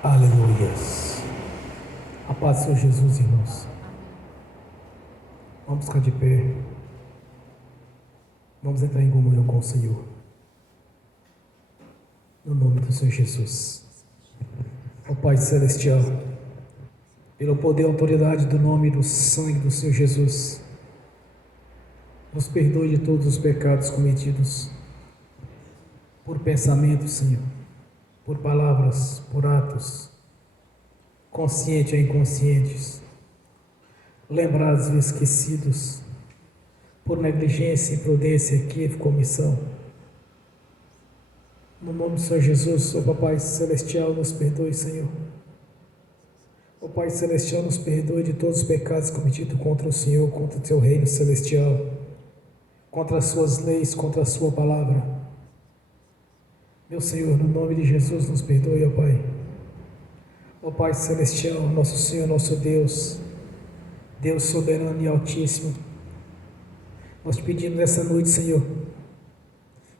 Aleluias. A paz do Senhor Jesus, irmãos. Vamos ficar de pé. Vamos entrar em comunhão com o Senhor. No nome do Senhor Jesus. Ó Pai Celestial, pelo poder e autoridade do nome e do sangue do Senhor Jesus, nos perdoe de todos os pecados cometidos por pensamentos, Senhor, por palavras, por atos, conscientes ou inconscientes, lembrados ou esquecidos, por negligência, imprudência, equívoco, omissão. No nome do Senhor Jesus, ó Papai Celestial, nos perdoe, Senhor. Ó Pai Celestial, nos perdoe de todos os pecados cometidos contra o Senhor, contra o Teu reino celestial, contra as Suas leis, contra a Sua palavra. Meu Senhor, no nome de Jesus, nos perdoe, ó Pai. Ó Pai Celestial, nosso Senhor, nosso Deus, Deus soberano e altíssimo, nós te pedimos nessa noite, Senhor,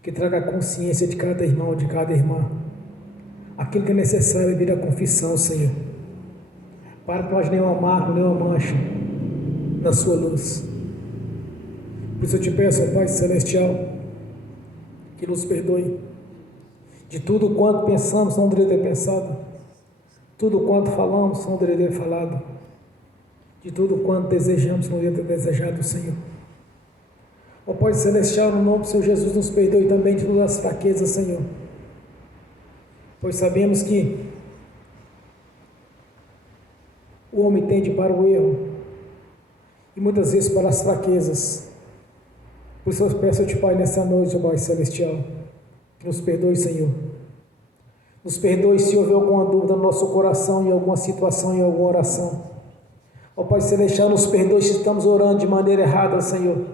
que traga a consciência de cada irmão, de cada irmã, aquilo que é necessário vir à confissão, Senhor, para que nós nenhuma marca, nenhuma mancha na Sua luz. Por isso eu te peço, ó Pai Celestial, que nos perdoe de tudo quanto pensamos, não deveria ter pensado, tudo quanto falamos, não deveria ter falado, de tudo quanto desejamos, não deveria ter desejado, Senhor. Ó Pai Celestial, no nome do Senhor Jesus, nos perdoe também de todas as fraquezas, Senhor, pois sabemos que o homem tende para o erro e muitas vezes para as fraquezas. Por isso eu peço-te, Pai, nessa noite, ó Pai Celestial, que nos perdoe, Senhor. Nos perdoe se houver alguma dúvida no nosso coração, em alguma situação, em alguma oração. Ó Pai Celestial, nos perdoe se estamos orando de maneira errada, Senhor.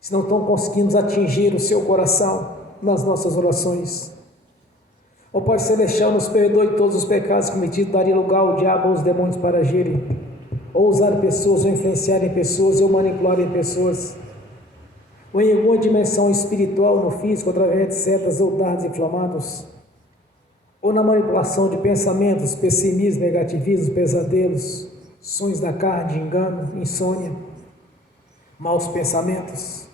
Se não estamos conseguindo atingir o Seu coração nas nossas orações. Ó Pai Celestial, nos perdoe todos os pecados cometidos, daria lugar ao diabo ou aos demônios para agirem, ou usar pessoas, ou influenciarem pessoas, ou manipularem pessoas, ou em alguma dimensão espiritual, no físico, através de setas ou dardos inflamados, ou na manipulação de pensamentos, pessimismo, negativismo, pesadelos, sonhos da carne, de engano, insônia, maus pensamentos.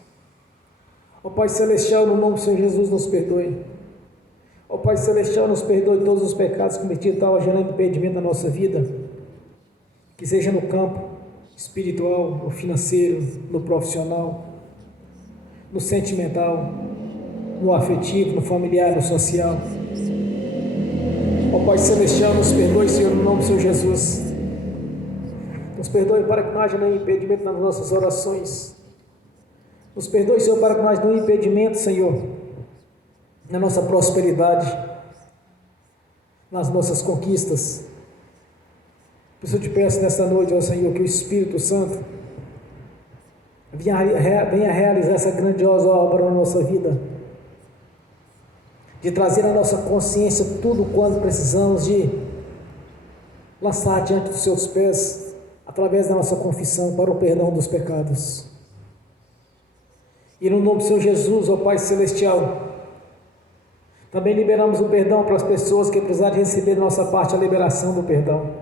Ó Pai Celestial, no nome do Senhor Jesus, nos perdoe. Ó Pai Celestial, nos perdoe todos os pecados cometidos, tal gerando impedimento na nossa vida, que seja no campo espiritual, no financeiro, no profissional, no sentimental, no afetivo, no familiar, no social. Ó Pai Celestial, nos perdoe, Senhor, no nome do Senhor Jesus. Nos perdoe para que não haja nenhum impedimento nas nossas orações. Nos perdoe, Senhor, para que não haja nenhum impedimento, Senhor, na nossa prosperidade, nas nossas conquistas. Por isso eu te peço nesta noite, ó Senhor, que o Espírito Santo venha realizar essa grandiosa obra na nossa vida, de trazer à nossa consciência tudo quanto precisamos de lançar diante dos Seus pés, através da nossa confissão para o perdão dos pecados. E no nome do Senhor Jesus, ó Pai Celestial, também liberamos o perdão para as pessoas que precisarem receber da nossa parte a liberação do perdão,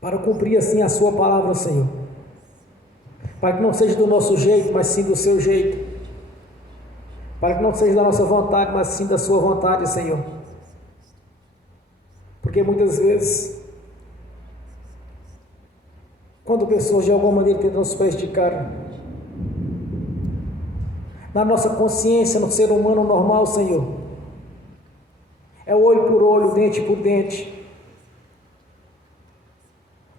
para cumprir assim a Sua palavra, Senhor, para que não seja do nosso jeito, mas sim do Seu jeito, para que não seja da nossa vontade, mas sim da Sua vontade, Senhor, porque muitas vezes, quando pessoas de alguma maneira tentam nos prejudicar, na nossa consciência, no ser humano normal, Senhor, é olho por olho, dente por dente,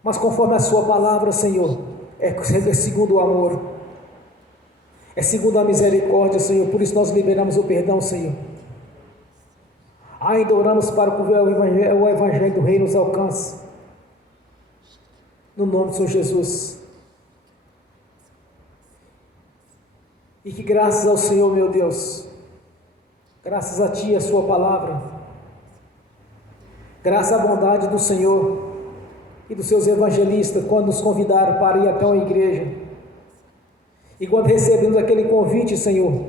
mas conforme a Sua palavra, Senhor, é segundo o amor, é segundo a misericórdia, Senhor. Por isso nós liberamos o perdão, Senhor. Ainda oramos para que o Evangelho do Reino nos alcance, no nome do Senhor Jesus. E que graças ao Senhor, meu Deus, graças a Ti e a Sua palavra, graças à bondade do Senhor e dos Seus evangelistas, quando nos convidaram para ir até uma igreja, e quando recebemos aquele convite, Senhor,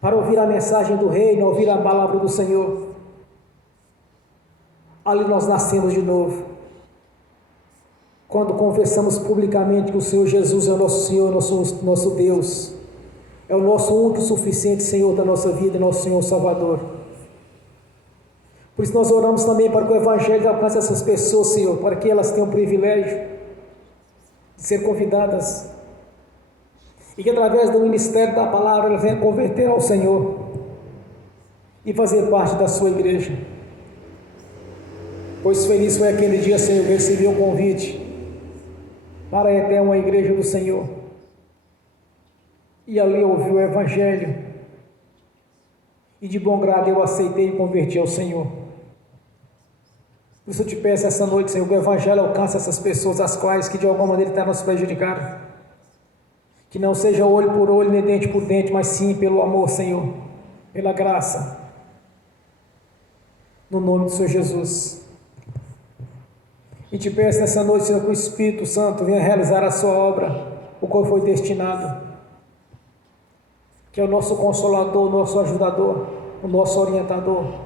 para ouvir a mensagem do Reino, ouvir a palavra do Senhor, Ali nós nascemos de novo. Quando confessamos publicamente que o Senhor Jesus é o nosso Senhor, nosso Deus, é o nosso único e suficiente Senhor da nossa vida, nosso Senhor Salvador. Por isso nós oramos também para que o Evangelho alcance essas pessoas, Senhor, para que elas tenham o privilégio de ser convidadas e que através do ministério da palavra elas venham converter ao Senhor e fazer parte da sua igreja. Pois feliz foi aquele dia, Senhor, que recebeu o convite para ir até uma igreja do Senhor e ali ouviu o Evangelho e de bom grado eu aceitei e converti ao Senhor. Por isso eu te peço essa noite, Senhor, que o Evangelho alcance essas pessoas as quais que de alguma maneira estão nos prejudicando, que não seja olho por olho nem dente por dente, mas sim pelo amor, Senhor, pela graça, no nome do Senhor Jesus. E te peço nessa noite, Senhor, que o Espírito Santo venha realizar a sua obra, o qual foi destinado, que é o nosso Consolador, o nosso ajudador, o nosso orientador,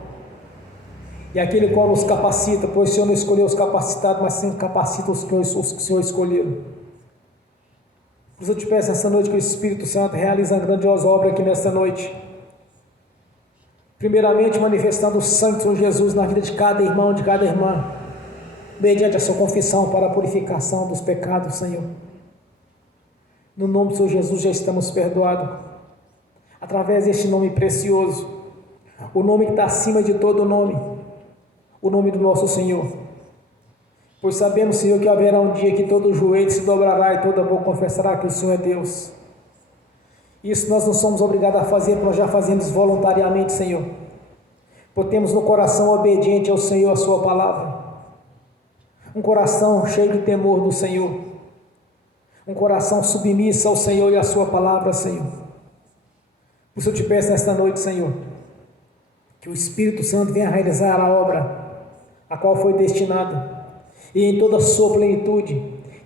e aquele qual nos capacita, pois o Senhor não escolheu os capacitados, mas sim capacita os que o Senhor escolheu. Por isso eu te peço nessa noite que o Espírito Santo realize a grandiosa obra aqui nesta noite, primeiramente manifestando o sangue do Senhor Jesus na vida de cada irmão, de cada irmã, mediante a sua confissão para a purificação dos pecados, Senhor. No nome do Senhor Jesus já estamos perdoados, através deste nome precioso, o nome que está acima de todo nome, o nome do nosso Senhor. Pois sabemos, Senhor, que haverá um dia que todo joelho se dobrará e toda boca confessará que o Senhor é Deus. Isso nós não somos obrigados a fazer, porque nós já fazemos voluntariamente, Senhor, pois temos no coração obediente ao Senhor, a sua palavra, um coração cheio de temor do Senhor, um coração submisso ao Senhor e à sua palavra, Senhor. Por isso eu te peço nesta noite, Senhor, que o Espírito Santo venha realizar a obra a qual foi destinado, e em toda a sua plenitude,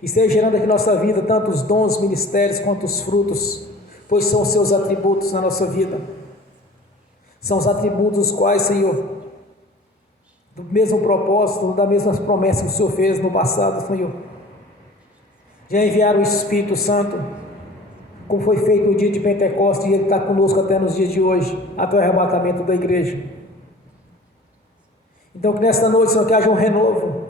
e esteja gerando aqui na nossa vida tanto os dons, ministérios, quanto os frutos, pois são os seus atributos na nossa vida, são os atributos os quais, Senhor, do mesmo propósito, da mesma promessa que o Senhor fez no passado, Senhor, de enviar o Espírito Santo, como foi feito no dia de Pentecostes, e Ele está conosco até nos dias de hoje, até o arrebatamento da igreja. Então que nesta noite, Senhor, que haja um renovo,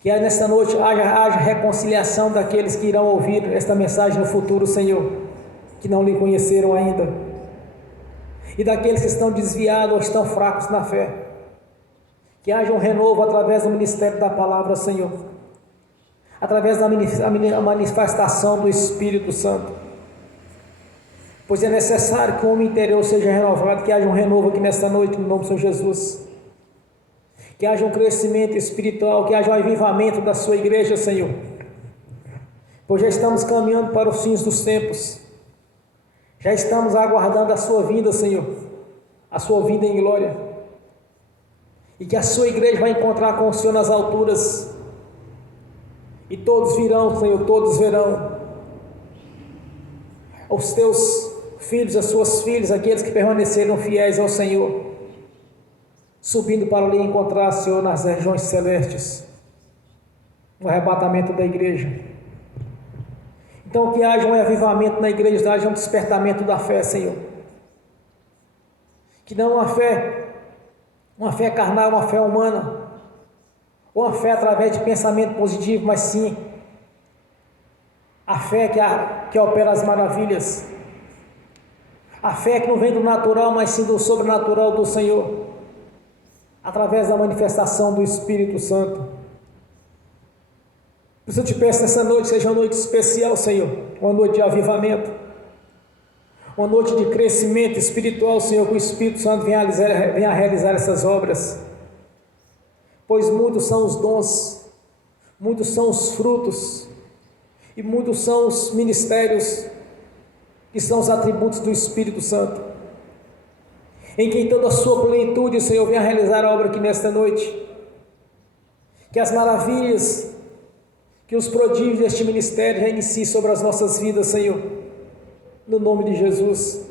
que nesta noite haja reconciliação daqueles que irão ouvir esta mensagem no futuro, Senhor, que não lhe conheceram ainda, e daqueles que estão desviados ou estão fracos na fé, que haja um renovo através do ministério da palavra, Senhor, através da manifestação do Espírito Santo, pois é necessário que o homem interior seja renovado, que haja um renovo aqui nesta noite, no nome do Senhor Jesus, que haja um crescimento espiritual, que haja um avivamento da sua igreja, Senhor, pois já estamos caminhando para os fins dos tempos, já estamos aguardando a sua vinda, Senhor, a sua vinda em glória, e que a sua igreja vai encontrar com o Senhor nas alturas, e todos virão, Senhor, todos verão os teus filhos, as suas filhas, aqueles que permaneceram fiéis ao Senhor, subindo para ali encontrar, Senhor, nas regiões celestes, no arrebatamento da igreja. Então que haja um avivamento na igreja, haja um despertamento da fé, Senhor, que não uma fé carnal, uma fé humana, ou uma fé através de pensamento positivo, mas sim a fé que opera as maravilhas, a fé que não vem do natural, mas sim do sobrenatural do Senhor, através da manifestação do Espírito Santo. Por isso eu te peço nessa noite, seja uma noite especial, Senhor, uma noite de avivamento, uma noite de crescimento espiritual, Senhor, que o Espírito Santo venha a realizar essas obras, pois muitos são os dons, muitos são os frutos, e muitos são os ministérios, que são os atributos do Espírito Santo, em que em toda a sua plenitude, Senhor, venha realizar a obra aqui nesta noite, que as maravilhas, que os prodígios deste ministério já iniciem sobre as nossas vidas, Senhor, no nome de Jesus,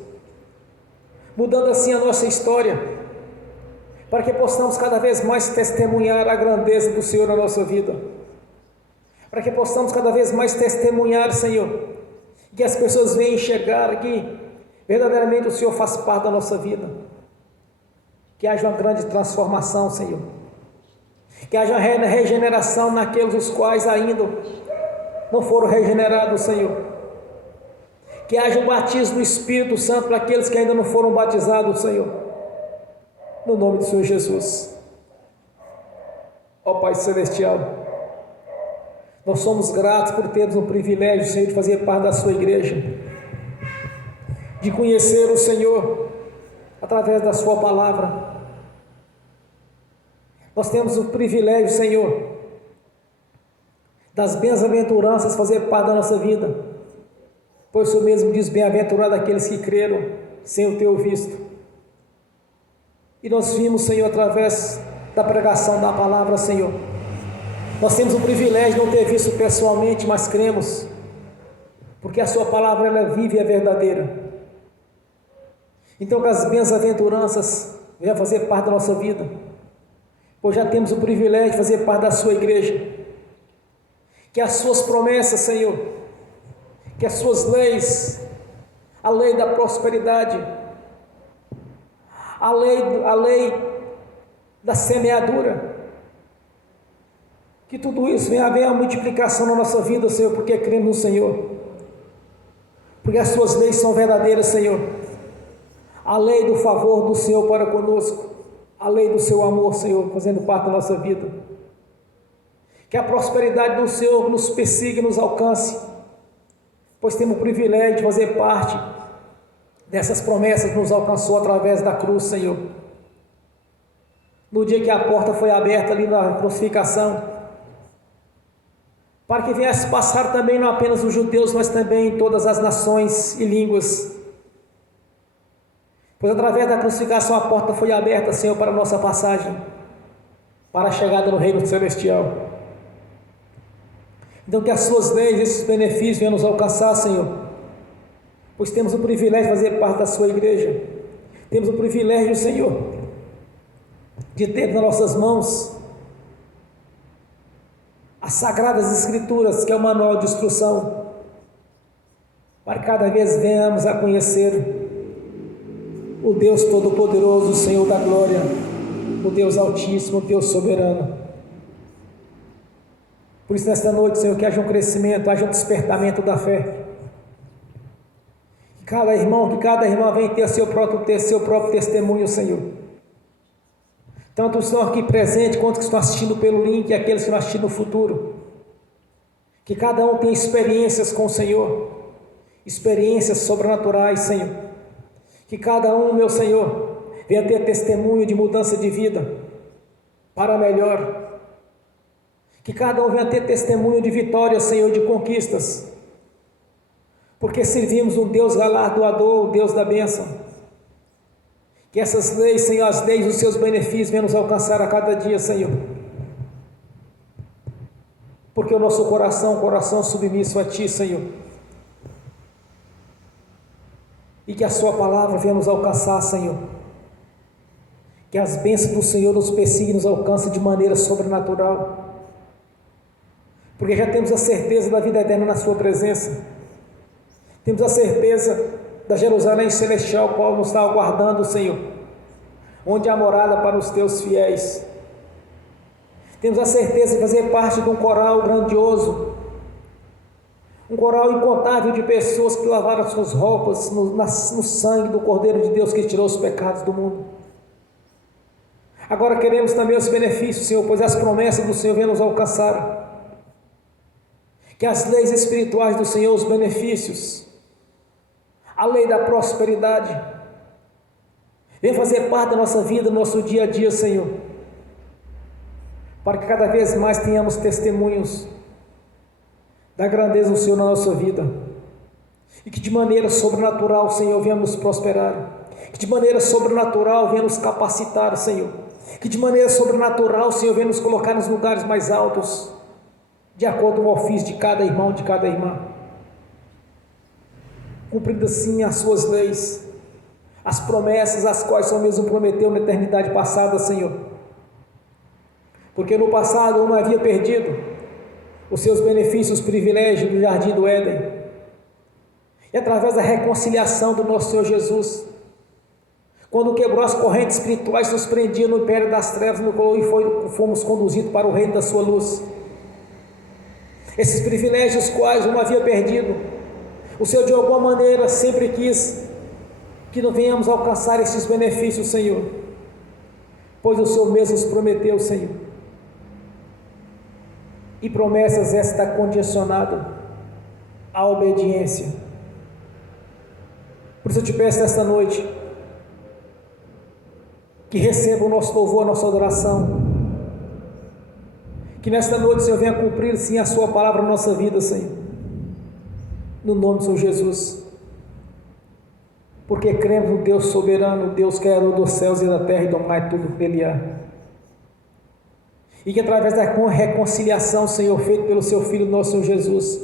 mudando assim a nossa história, para que possamos cada vez mais testemunhar a grandeza do Senhor na nossa vida, para que possamos cada vez mais testemunhar, Senhor, que as pessoas venham enxergar que verdadeiramente o Senhor faz parte da nossa vida, que haja uma grande transformação, Senhor, que haja regeneração naqueles os quais ainda não foram regenerados, Senhor, que haja um batismo do Espírito Santo para aqueles que ainda não foram batizados, Senhor, no nome do Senhor Jesus. Ó Pai Celestial, nós somos gratos por termos o privilégio, Senhor, de fazer parte da sua igreja, de conhecer o Senhor através da sua palavra. Nós temos o privilégio, Senhor, das bem-aventuranças fazer parte da nossa vida, pois o Senhor mesmo diz: bem-aventurado aqueles que creram sem o ter visto. E nós vimos, Senhor, através da pregação da palavra, Senhor, nós temos o privilégio de não ter visto pessoalmente, mas cremos, porque a sua palavra ela é viva e é verdadeira. Então que as bem-aventuranças venham fazer parte da nossa vida, pois já temos o privilégio de fazer parte da sua igreja, que as suas promessas, Senhor, que as suas leis, a lei da prosperidade, a lei da semeadura, que tudo isso venha haver uma multiplicação na nossa vida, Senhor, porque cremos no Senhor, porque as suas leis são verdadeiras, Senhor, a lei do favor do Senhor para conosco, a lei do seu amor, Senhor, fazendo parte da nossa vida, que a prosperidade do Senhor nos persiga e nos alcance, pois temos o privilégio de fazer parte dessas promessas que nos alcançou através da cruz, Senhor, no dia que a porta foi aberta ali na crucificação, para que viesse passar também não apenas os judeus, mas também todas as nações e línguas, pois através da crucificação a porta foi aberta, Senhor, para a nossa passagem, para a chegada no reino celestial. Então que as suas leis, esses benefícios venham nos alcançar, Senhor, pois temos o privilégio de fazer parte da sua igreja, temos o privilégio, Senhor, de ter nas nossas mãos as Sagradas Escrituras, que é o manual de instrução, para que cada vez venhamos a conhecer o Deus Todo-Poderoso, o Senhor da Glória, o Deus Altíssimo, o Deus Soberano. Por isso, nesta noite, Senhor, que haja um crescimento, haja um despertamento da fé, que cada irmão, que cada irmã venha ter seu próprio testemunho, Senhor, tanto os que estão aqui presentes, quanto os que estão assistindo pelo link, e aqueles que vão assistir no futuro, que cada um tenha experiências com o Senhor, experiências sobrenaturais, Senhor, que cada um, meu Senhor, venha ter testemunho de mudança de vida para melhor, que cada um venha ter testemunho de vitória, Senhor, de conquistas, porque servimos um Deus galardoador, o Deus da bênção. Que essas leis, Senhor, as leis dos seus benefícios venham nos alcançar a cada dia, Senhor, porque o nosso coração submisso a Ti, Senhor, e que a sua palavra venha nos alcançar, Senhor, que as bênçãos do Senhor nos persigam e nos alcancem de maneira sobrenatural, porque já temos a certeza da vida eterna na sua presença, temos a certeza da Jerusalém celestial, qual nos está aguardando, Senhor, onde há morada para os teus fiéis. Temos a certeza de fazer parte de um coral grandioso, um coral incontável de pessoas que lavaram suas roupas no sangue do Cordeiro de Deus que tirou os pecados do mundo. Agora queremos também os benefícios, Senhor, pois as promessas do Senhor vêm nos alcançar, que as leis espirituais do Senhor, os benefícios, a lei da prosperidade, vem fazer parte da nossa vida, do nosso dia a dia, Senhor, para que cada vez mais tenhamos testemunhos da grandeza do Senhor na nossa vida, e que de maneira sobrenatural, Senhor, venha nos prosperar, que de maneira sobrenatural venha nos capacitar, Senhor, que de maneira sobrenatural, Senhor, venha nos colocar nos lugares mais altos, de acordo com o ofício de cada irmão, de cada irmã, cumprindo assim as suas leis, as promessas as quais o Senhor mesmo prometeu na eternidade passada, Senhor. Porque no passado eu não havia perdido os seus benefícios, os privilégios do jardim do Éden. E através da reconciliação do nosso Senhor Jesus, quando quebrou as correntes espirituais que nos prendiam no império das trevas, e fomos conduzidos para o reino da sua luz. Esses privilégios quais eu não havia perdido, o Senhor de alguma maneira sempre quis que não venhamos alcançar esses benefícios, Senhor, pois o Senhor mesmo nos prometeu, Senhor. E promessas essa está condicionada à obediência. Por isso eu te peço nesta noite, que receba o nosso louvor, a nossa adoração, que nesta noite o Senhor venha cumprir sim a sua palavra na nossa vida, Senhor, no nome do Senhor Jesus, porque cremos no Deus soberano, Deus criador dos céus e da terra e domai tudo que Ele há, e que através da reconciliação, Senhor, feita pelo Seu Filho, nosso Senhor Jesus,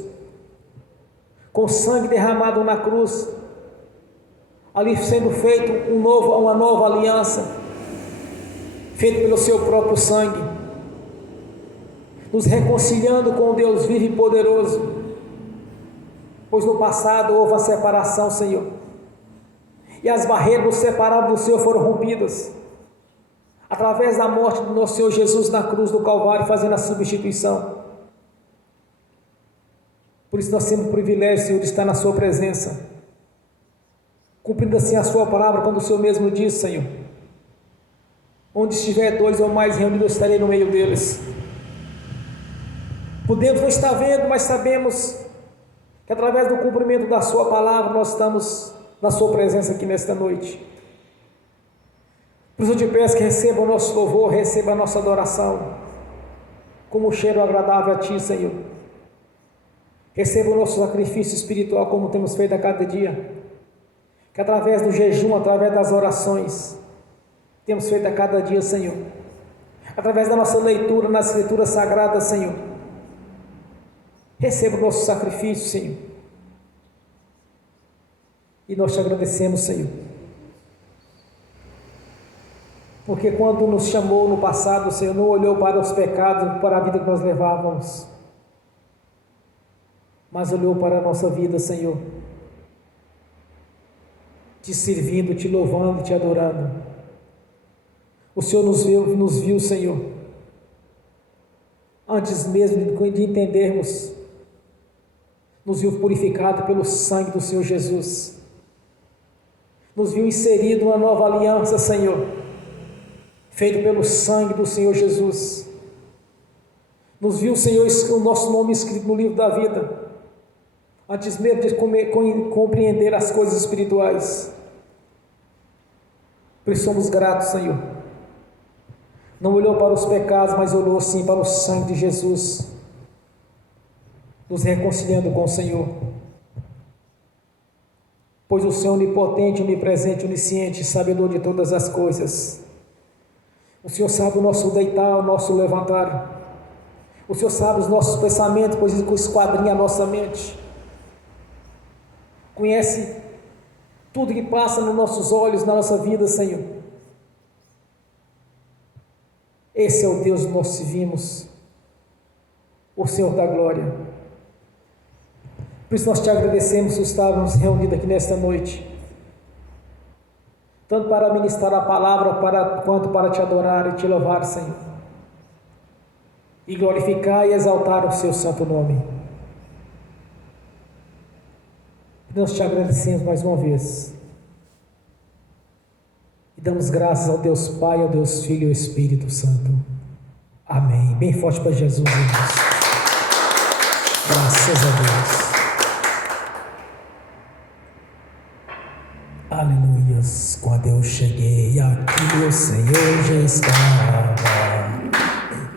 com sangue derramado na cruz, ali sendo feito uma nova aliança, feito pelo Seu próprio sangue, nos reconciliando com o Deus vivo e poderoso, pois no passado houve a separação, Senhor, e as barreiras nos separavam do Senhor foram rompidas, através da morte do nosso Senhor Jesus na cruz do Calvário, fazendo a substituição. Por isso nós temos o privilégio, Senhor, de estar na Sua presença, cumprindo assim a Sua palavra, quando o Senhor mesmo diz, Senhor, onde estiver dois ou mais reunidos, eu estarei no meio deles. Podemos não estar vendo, mas sabemos que através do cumprimento da Sua palavra, nós estamos na Sua presença aqui nesta noite. Por isso eu te peço que receba o nosso louvor, receba a nossa adoração, como um cheiro agradável a Ti, Senhor. Receba o nosso sacrifício espiritual, como temos feito a cada dia, que através do jejum, através das orações, temos feito a cada dia, Senhor, através da nossa leitura nas Escrituras Sagradas, Senhor. Receba o nosso sacrifício, Senhor, e nós te agradecemos, Senhor, porque quando nos chamou no passado, o Senhor não olhou para os pecados, para a vida que nós levávamos, mas olhou para a nossa vida, Senhor, te servindo, te louvando, te adorando. O Senhor nos viu, Senhor, antes mesmo de entendermos, nos viu purificado pelo sangue do Senhor Jesus, nos viu inserido uma nova aliança, Senhor, feito pelo sangue do Senhor Jesus, nos viu, Senhor, o nosso nome escrito no livro da vida, antes mesmo de compreender as coisas espirituais. Por isso somos gratos, Senhor. Não olhou para os pecados, mas olhou sim para o sangue de Jesus, nos reconciliando com o Senhor. Pois o Senhor onipotente, onipresente, onisciente, sabedor de todas as coisas. O Senhor sabe o nosso deitar, o nosso levantar. O Senhor sabe os nossos pensamentos, pois Ele esquadrinha a nossa mente. Conhece tudo que passa nos nossos olhos, na nossa vida, Senhor. Esse é o Deus que nós servimos, o Senhor da glória. Por isso nós te agradecemos por estarmos reunidos aqui nesta noite, tanto para ministrar a palavra, quanto para te adorar e te louvar, Senhor, e glorificar e exaltar o seu santo nome. Nós te agradecemos mais uma vez e damos graças ao Deus Pai, ao Deus Filho e ao Espírito Santo. Amém. Bem forte para Jesus, irmãos. Graças a Deus. Aleluias. Quando eu cheguei aqui, o Senhor já estava.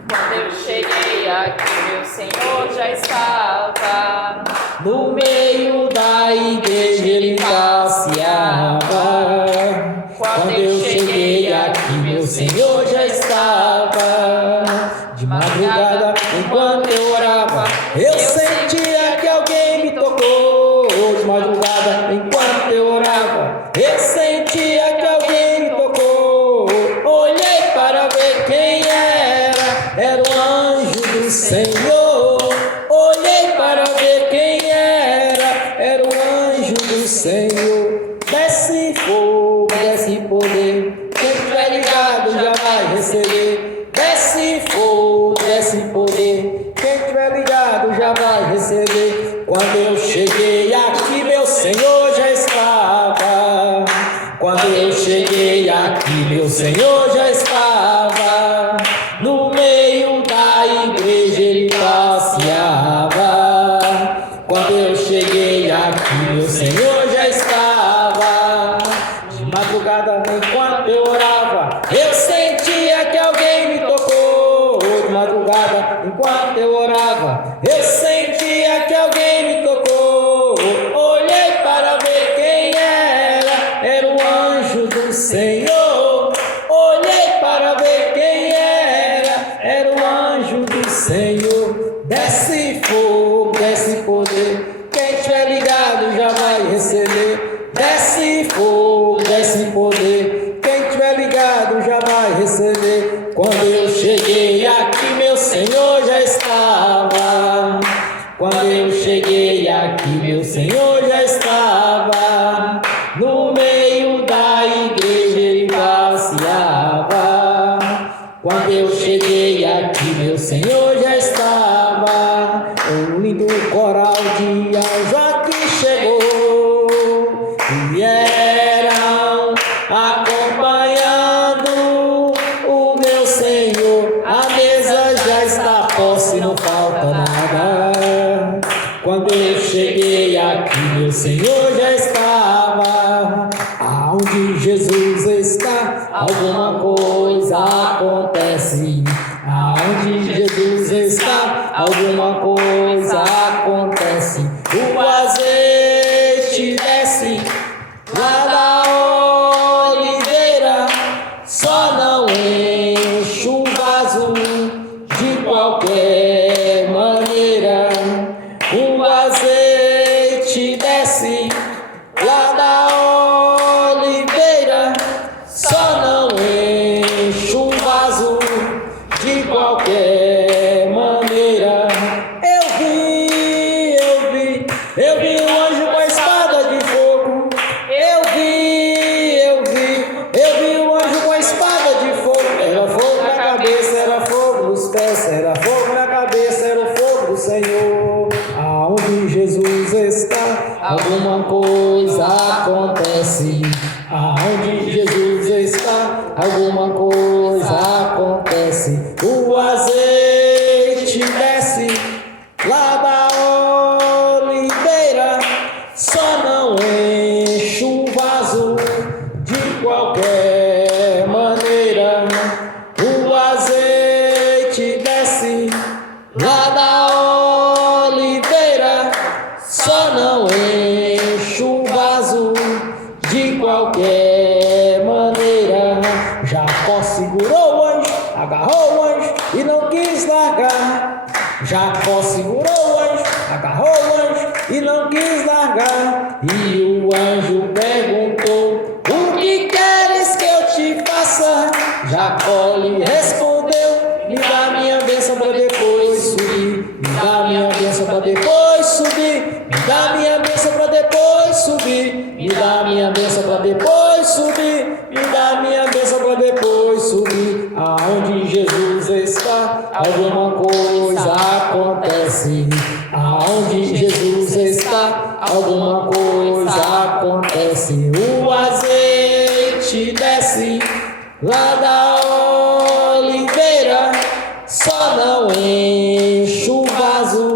Quando eu cheguei aqui, o Senhor já estava. No meio da igreja Ele passeava. Quando eu cheguei aqui, meu Senhor já estava. De madrugada, enquanto eu orava, eu sentia que alguém me tocou. De madrugada, enquanto eu orava, eu sentia Senhor. Olhei para ver quem era o anjo do Senhor. Desce fogo, desce poder, quem estiver ligado já vai receber. Desce fogo, desce poder, quem estiver ligado já vai receber. Quando eu cheguei aqui, meu Senhor já estava. Quando eu cheguei aqui, meu Senhor já estava. No meio da igreja ele passeava. Quando eu cheguei aqui, meu Senhor já estava. De madrugada, enquanto eu orava, eu sentia que alguém me tocou. De madrugada, enquanto eu orava, eu sentia que alguém me tocou. Olhei para ver quem era o anjo do Senhor. Olhei para ver quem era o anjo do Senhor. Desce fogo, desce poder, quem estiver ligado já vai receber. Desce fogo, desce poder, quem estiver ligado já vai receber. Quando eu cheguei aqui, meu Senhor já estava. Quando eu cheguei aqui, meu Senhor já estava. No meio da igreja ele passeava. Quando eu cheguei aqui, meu Senhor já estava. Um lindo coral de anjo aqui chegou. Vieram acompanhando o meu Senhor. A mesa já está posta e não falta nada. Quando eu cheguei aqui, meu Senhor já estava. Aonde Jesus está, alguma coisa acontece. Aonde Jesus está, alguma coisa acontece. O azeite desce lá da oliveira, só não enche o vaso de qualquer maneira. O azeite desce lá da oliveira, só não enche o vaso de qualquer maneira. Eu vi um anjo com a espada de fogo. Eu vi um anjo com a espada de fogo. Era fogo na cabeça, era fogo nos pés, era fogo na cabeça, era o fogo do Senhor. Aonde Jesus está, alguma coisa acontece. Aonde Jesus está, alguma coisa acontece. O azeite desce lá da oliveira, só não enche o vaso de qualquer maneira. O azeite desce lá da oliveira, só não enche o vaso de qualquer maneira. Jacó segurou o anjo, agarrou o anjo e não quis largar. Jacó segurou o anjo, agarrou o anjo e não quis largar. E o anjo perguntou: o que queres que eu te faça? Jacó lhe respondeu: me dá minha bênção para depois subir. Me dá minha bênção para depois subir. Me dá minha bênção para depois subir. Me dá minha bênção para depois subir. Me dá minha bênção para depois subir. Aonde Jesus está, alguma coisa acontece. Aonde Jesus está, alguma coisa acontece. O azeite desce lá da oliveira, só não enche o vaso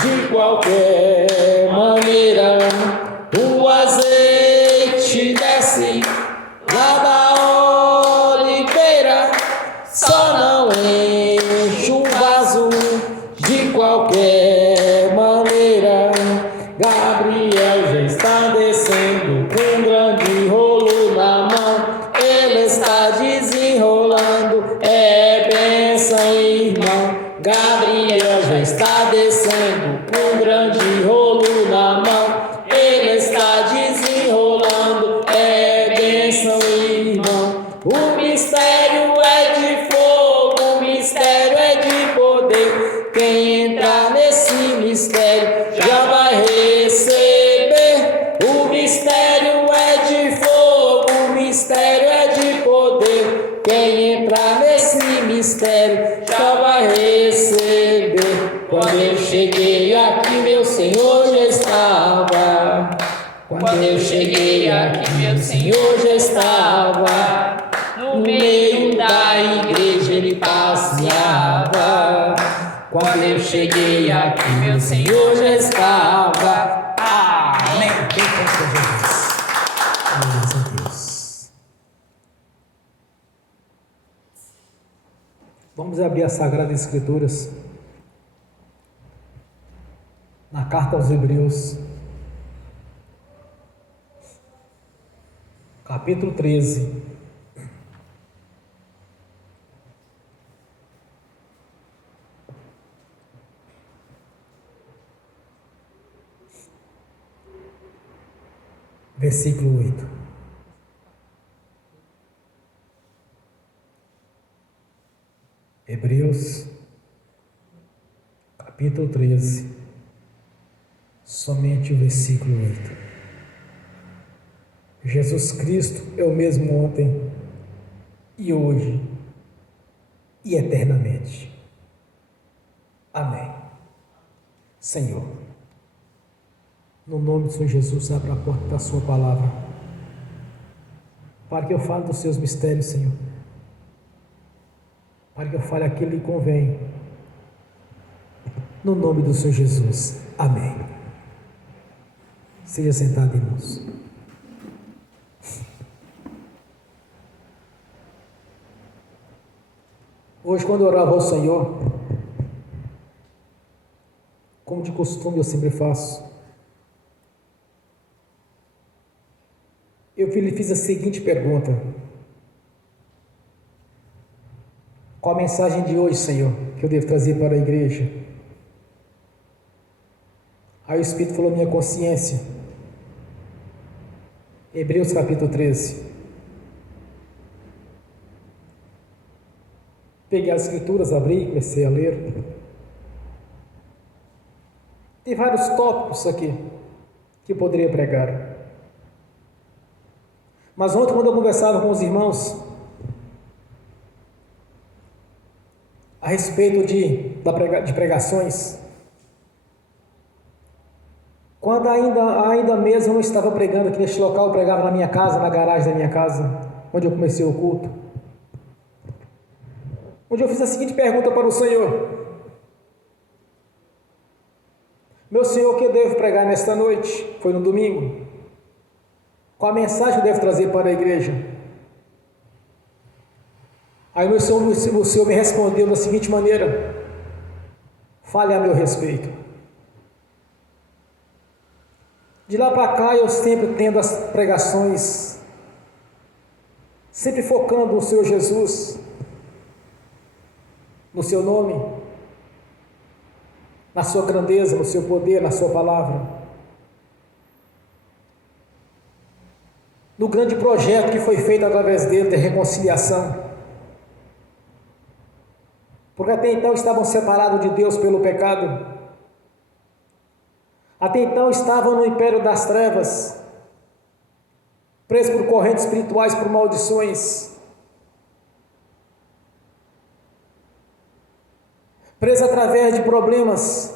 de qualquer maneira. O azeite desce lá da oliveira, só não enche o vaso de qualquer maneira. Gabriel já está descendo com um grande rolo na mão. Ele está desenrolando, é bênção, irmão. Gabriel já está descendo com um grande rolo na mão. Ele está desenrolando, é bênção, irmão. O mistério é de fogo, o mistério é de poder. mistério já vai receber. Quando eu cheguei aqui, meu Senhor já estava. Quando eu cheguei aqui, meu Senhor já estava. No meio da igreja ele passeava. Quando eu cheguei aqui, meu Senhor já estava. Amém. Graças a Deus. Vamos abrir as Sagradas Escrituras na carta aos Hebreus, capítulo 13. Versículo 8. Hebreus, capítulo 13, somente o versículo 8. Jesus Cristo é o mesmo ontem e hoje e eternamente. Amém. Senhor, no nome do Senhor Jesus, abra a porta da sua palavra, para que eu fale dos seus mistérios, Senhor, para que eu fale aquilo que lhe convém, no nome do Senhor Jesus. Amém. Seja sentado, irmãos. Hoje, quando eu orava ao Senhor, como de costume eu sempre faço, eu lhe fiz a seguinte pergunta: qual a mensagem de hoje, Senhor, que eu devo trazer para a igreja? Aí o Espírito falou minha consciência. Hebreus capítulo 13. Peguei as escrituras, abri, comecei a ler. Tem vários tópicos aqui que eu poderia pregar. Mas ontem, quando eu conversava com os irmãos a respeito de pregações, quando ainda mesmo eu não estava pregando aqui neste local, eu pregava na minha casa, na garagem da minha casa, onde eu comecei o culto, onde eu fiz a seguinte pergunta para o Senhor: meu Senhor, o que eu devo pregar nesta noite? Foi no domingo. Qual a mensagem eu devo trazer para a igreja? Aí o Senhor me respondeu da seguinte maneira: fale a meu respeito. De lá para cá eu sempre tendo as pregações, sempre focando no Senhor Jesus, no seu nome, na sua grandeza, no seu poder, na sua palavra, no grande projeto que foi feito através dele de reconciliação, porque até então estavam separados de Deus pelo pecado, até então estavam no império das trevas, presos por correntes espirituais, por maldições, presos através de problemas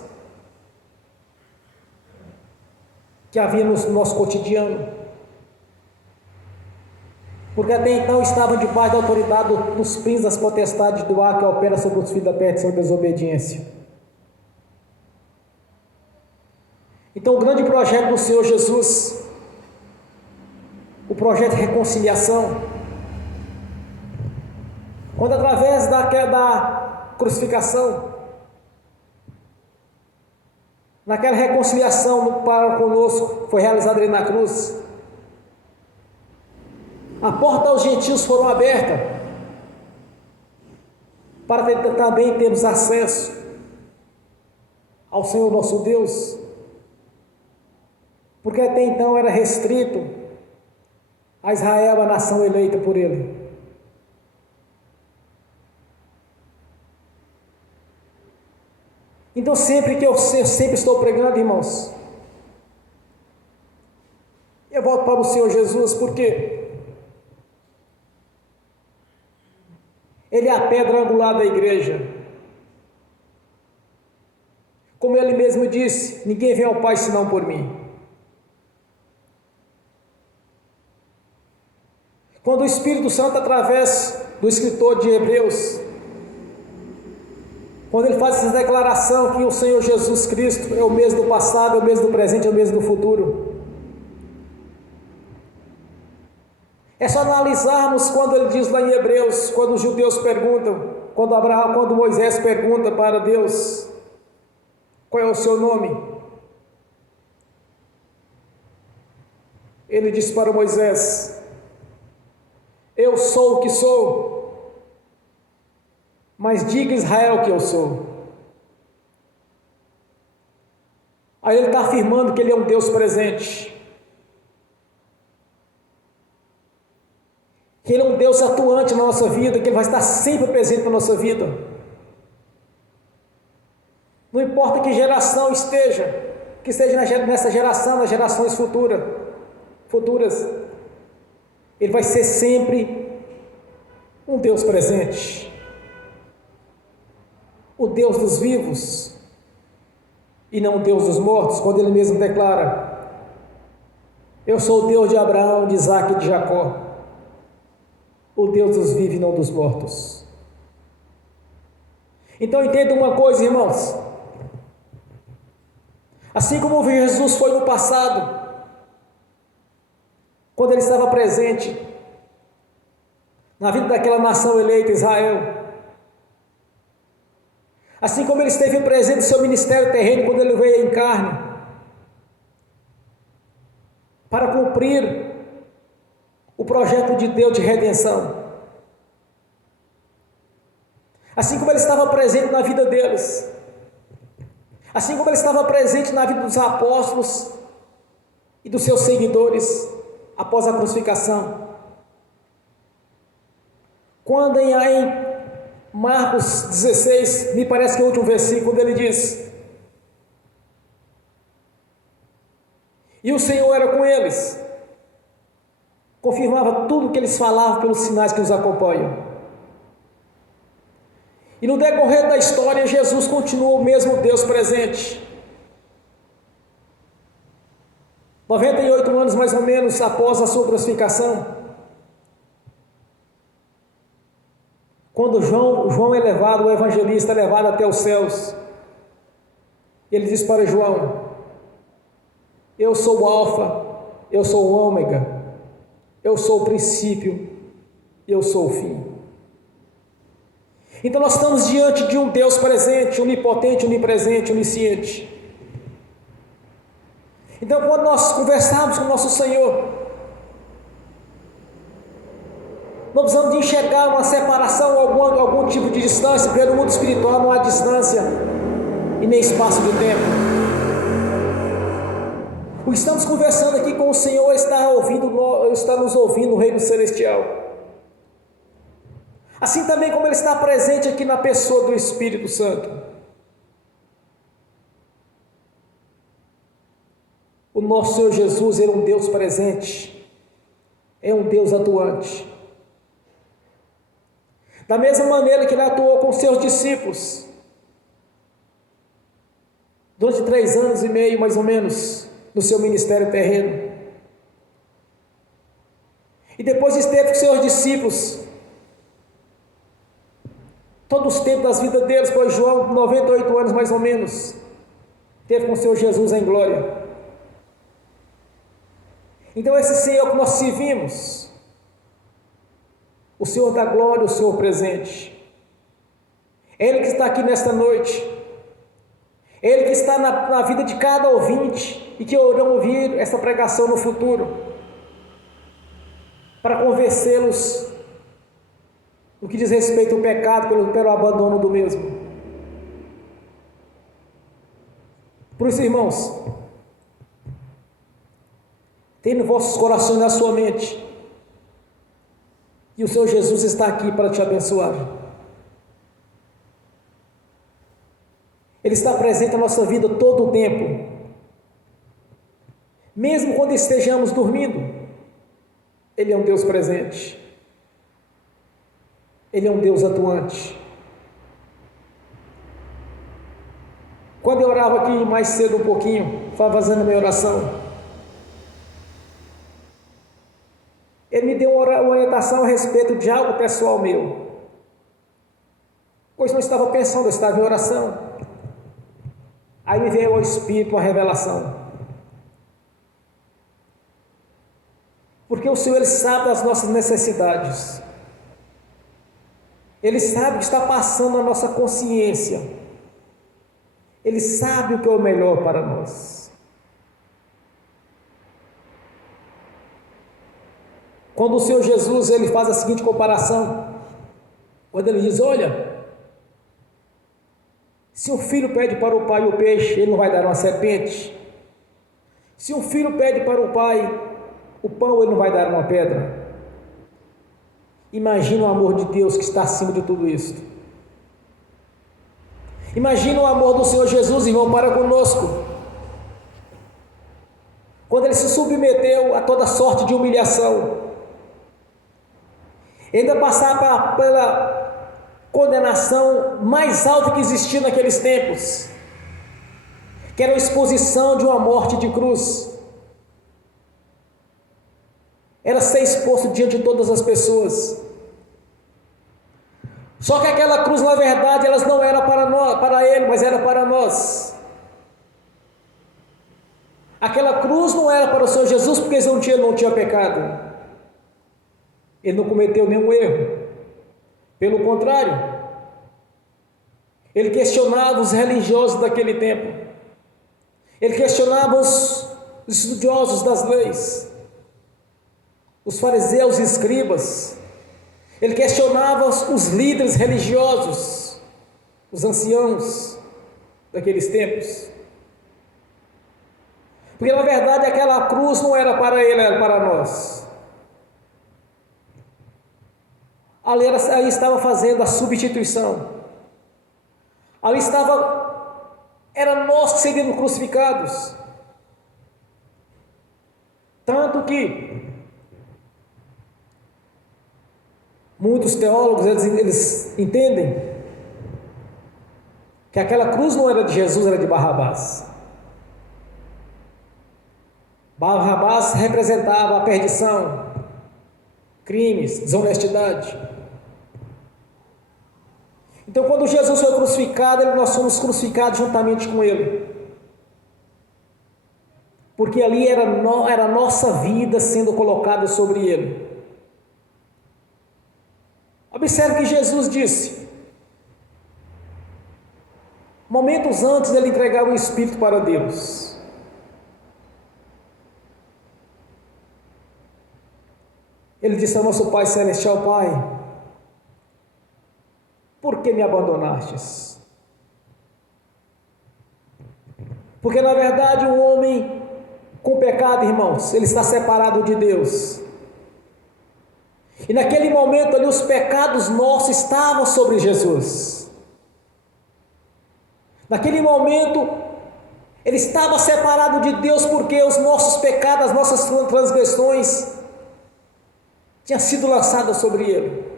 que havia no nosso cotidiano, porque até então estavam debaixo da autoridade dos príncipes das potestades do ar que opera sobre os filhos da perdição e desobediência. Então, o grande projeto do Senhor Jesus, o projeto de reconciliação, quando através da crucificação, naquela reconciliação para conosco, foi realizada ali na cruz, a porta aos gentios foram aberta, para também termos acesso ao Senhor nosso Deus, porque até então era restrito a Israel, a nação eleita por Ele. Então sempre que eu sempre estou pregando, irmãos, eu volto para o Senhor Jesus, porque Ele é a pedra angular da igreja. Como ele mesmo disse, ninguém vem ao Pai senão por mim. Quando o Espírito Santo, através do escritor de Hebreus, quando ele faz essa declaração que o Senhor Jesus Cristo é o mesmo do passado, é o mesmo do presente, é o mesmo do futuro, é só analisarmos quando ele diz lá em Hebreus, quando os judeus perguntam, quando Moisés pergunta para Deus, qual é o seu nome? Ele diz para Moisés: eu sou o que sou, mas diga Israel que eu sou. Aí ele está afirmando que ele é um Deus presente, que ele é um Deus atuante na nossa vida, que ele vai estar sempre presente na nossa vida. Não importa que geração esteja, que esteja nessa geração, nas gerações futuras, ele vai ser sempre um Deus presente, o Deus dos vivos e não o Deus dos mortos, quando ele mesmo declara: eu sou o Deus de Abraão, de Isaque e de Jacó, o Deus dos vivos e não dos mortos. Então entenda uma coisa, irmãos, assim como Jesus foi no passado, quando ele estava presente na vida daquela nação eleita, Israel, assim como ele esteve presente no seu ministério terreno, quando ele veio em carne, para cumprir o projeto de Deus de redenção, assim como ele estava presente na vida deles, assim como ele estava presente na vida dos apóstolos e dos seus seguidores após a crucificação. Quando em Marcos 16, me parece que é o último versículo, ele diz: e o Senhor era com eles, confirmava tudo o que eles falavam pelos sinais que nos acompanham. E no decorrer da história, Jesus continuou o mesmo Deus presente. 98 anos mais ou menos após a sua crucificação, quando João é levado, o evangelista é levado até os céus, ele diz para João: eu sou o Alfa, eu sou o Ômega, eu sou o princípio, eu sou o fim. Então nós estamos diante de um Deus presente, onipotente, onipresente, onisciente. Então quando nós conversamos com o nosso Senhor, não precisamos de enxergar uma separação, algum tipo de distância, porque no mundo espiritual não há distância e nem espaço de tempo. O que estamos conversando aqui com o Senhor está nos ouvindo no reino celestial. Assim também como Ele está presente aqui na pessoa do Espírito Santo. O nosso Senhor Jesus era um Deus presente, é um Deus atuante. Da mesma maneira que Ele atuou com seus discípulos, durante 3 anos e meio, mais ou menos, no seu ministério terreno. E depois esteve com seus discípulos todos os tempos das vidas deles, pois João, 98 anos mais ou menos, teve com o Senhor Jesus em glória. Então esse Senhor que nós servimos, o Senhor da glória, o Senhor presente, Ele que está aqui nesta noite, Ele que está na vida de cada ouvinte e que irão ouvir esta pregação no futuro, para convencê-los no que diz respeito ao pecado pelo abandono do mesmo. Por isso, irmãos, tenha nos vossos corações e na sua mente que o Senhor Jesus está aqui para te abençoar. Ele está presente na nossa vida todo o tempo, mesmo quando estejamos dormindo. Ele é um Deus presente. Ele é um Deus atuante. Quando eu orava aqui mais cedo um pouquinho, estava fazendo a minha oração, ele me deu uma orientação a respeito de algo pessoal meu. Pois não estava pensando, eu estava em oração. Aí me veio ao Espírito uma revelação. Porque o Senhor, Ele sabe das nossas necessidades. Ele sabe o que está passando na nossa consciência. Ele sabe o que é o melhor para nós. Quando o Senhor Jesus, Ele faz a seguinte comparação, quando Ele diz, olha, se um filho pede para o pai o peixe, ele não vai dar uma serpente. Se um filho pede para o pai o pão, ele não vai dar uma pedra. Imagina o amor de Deus que está acima de tudo isso. Imagina o amor do Senhor Jesus, irmão, para conosco. Quando Ele se submeteu a toda sorte de humilhação, ainda passar pela condenação mais alta que existia naqueles tempos, que era a exposição de uma morte de cruz. Era ser exposto diante de todas as pessoas. Só que aquela cruz, na verdade, elas não era para Ele, mas era para nós. Aquela cruz não era para o Senhor Jesus, porque Ele não tinha pecado. Ele não cometeu nenhum erro. Pelo contrário, Ele questionava os religiosos daquele tempo. Ele questionava os estudiosos das leis, os fariseus e escribas. Ele questionava os líderes religiosos, os anciãos daqueles tempos. Porque na verdade aquela cruz não era para ele, era para nós. Ali estava fazendo a substituição. Ali era nós que seríamos crucificados. Tanto que muitos teólogos, eles entendem que aquela cruz não era de Jesus, era de Barrabás. Barrabás representava a perdição, crimes, desonestidade. Então, quando Jesus foi crucificado, nós fomos crucificados juntamente com Ele. Porque ali era a nossa vida sendo colocada sobre Ele. Observe que Jesus disse, momentos antes de Ele entregar o Espírito para Deus. Ele disse ao nosso Pai Celestial, Pai, por que me abandonastes? Porque na verdade o homem com pecado, irmãos, ele está separado de Deus. E naquele momento ali os pecados nossos estavam sobre Jesus. Naquele momento ele estava separado de Deus porque os nossos pecados, as nossas transgressões tinham sido lançadas sobre ele.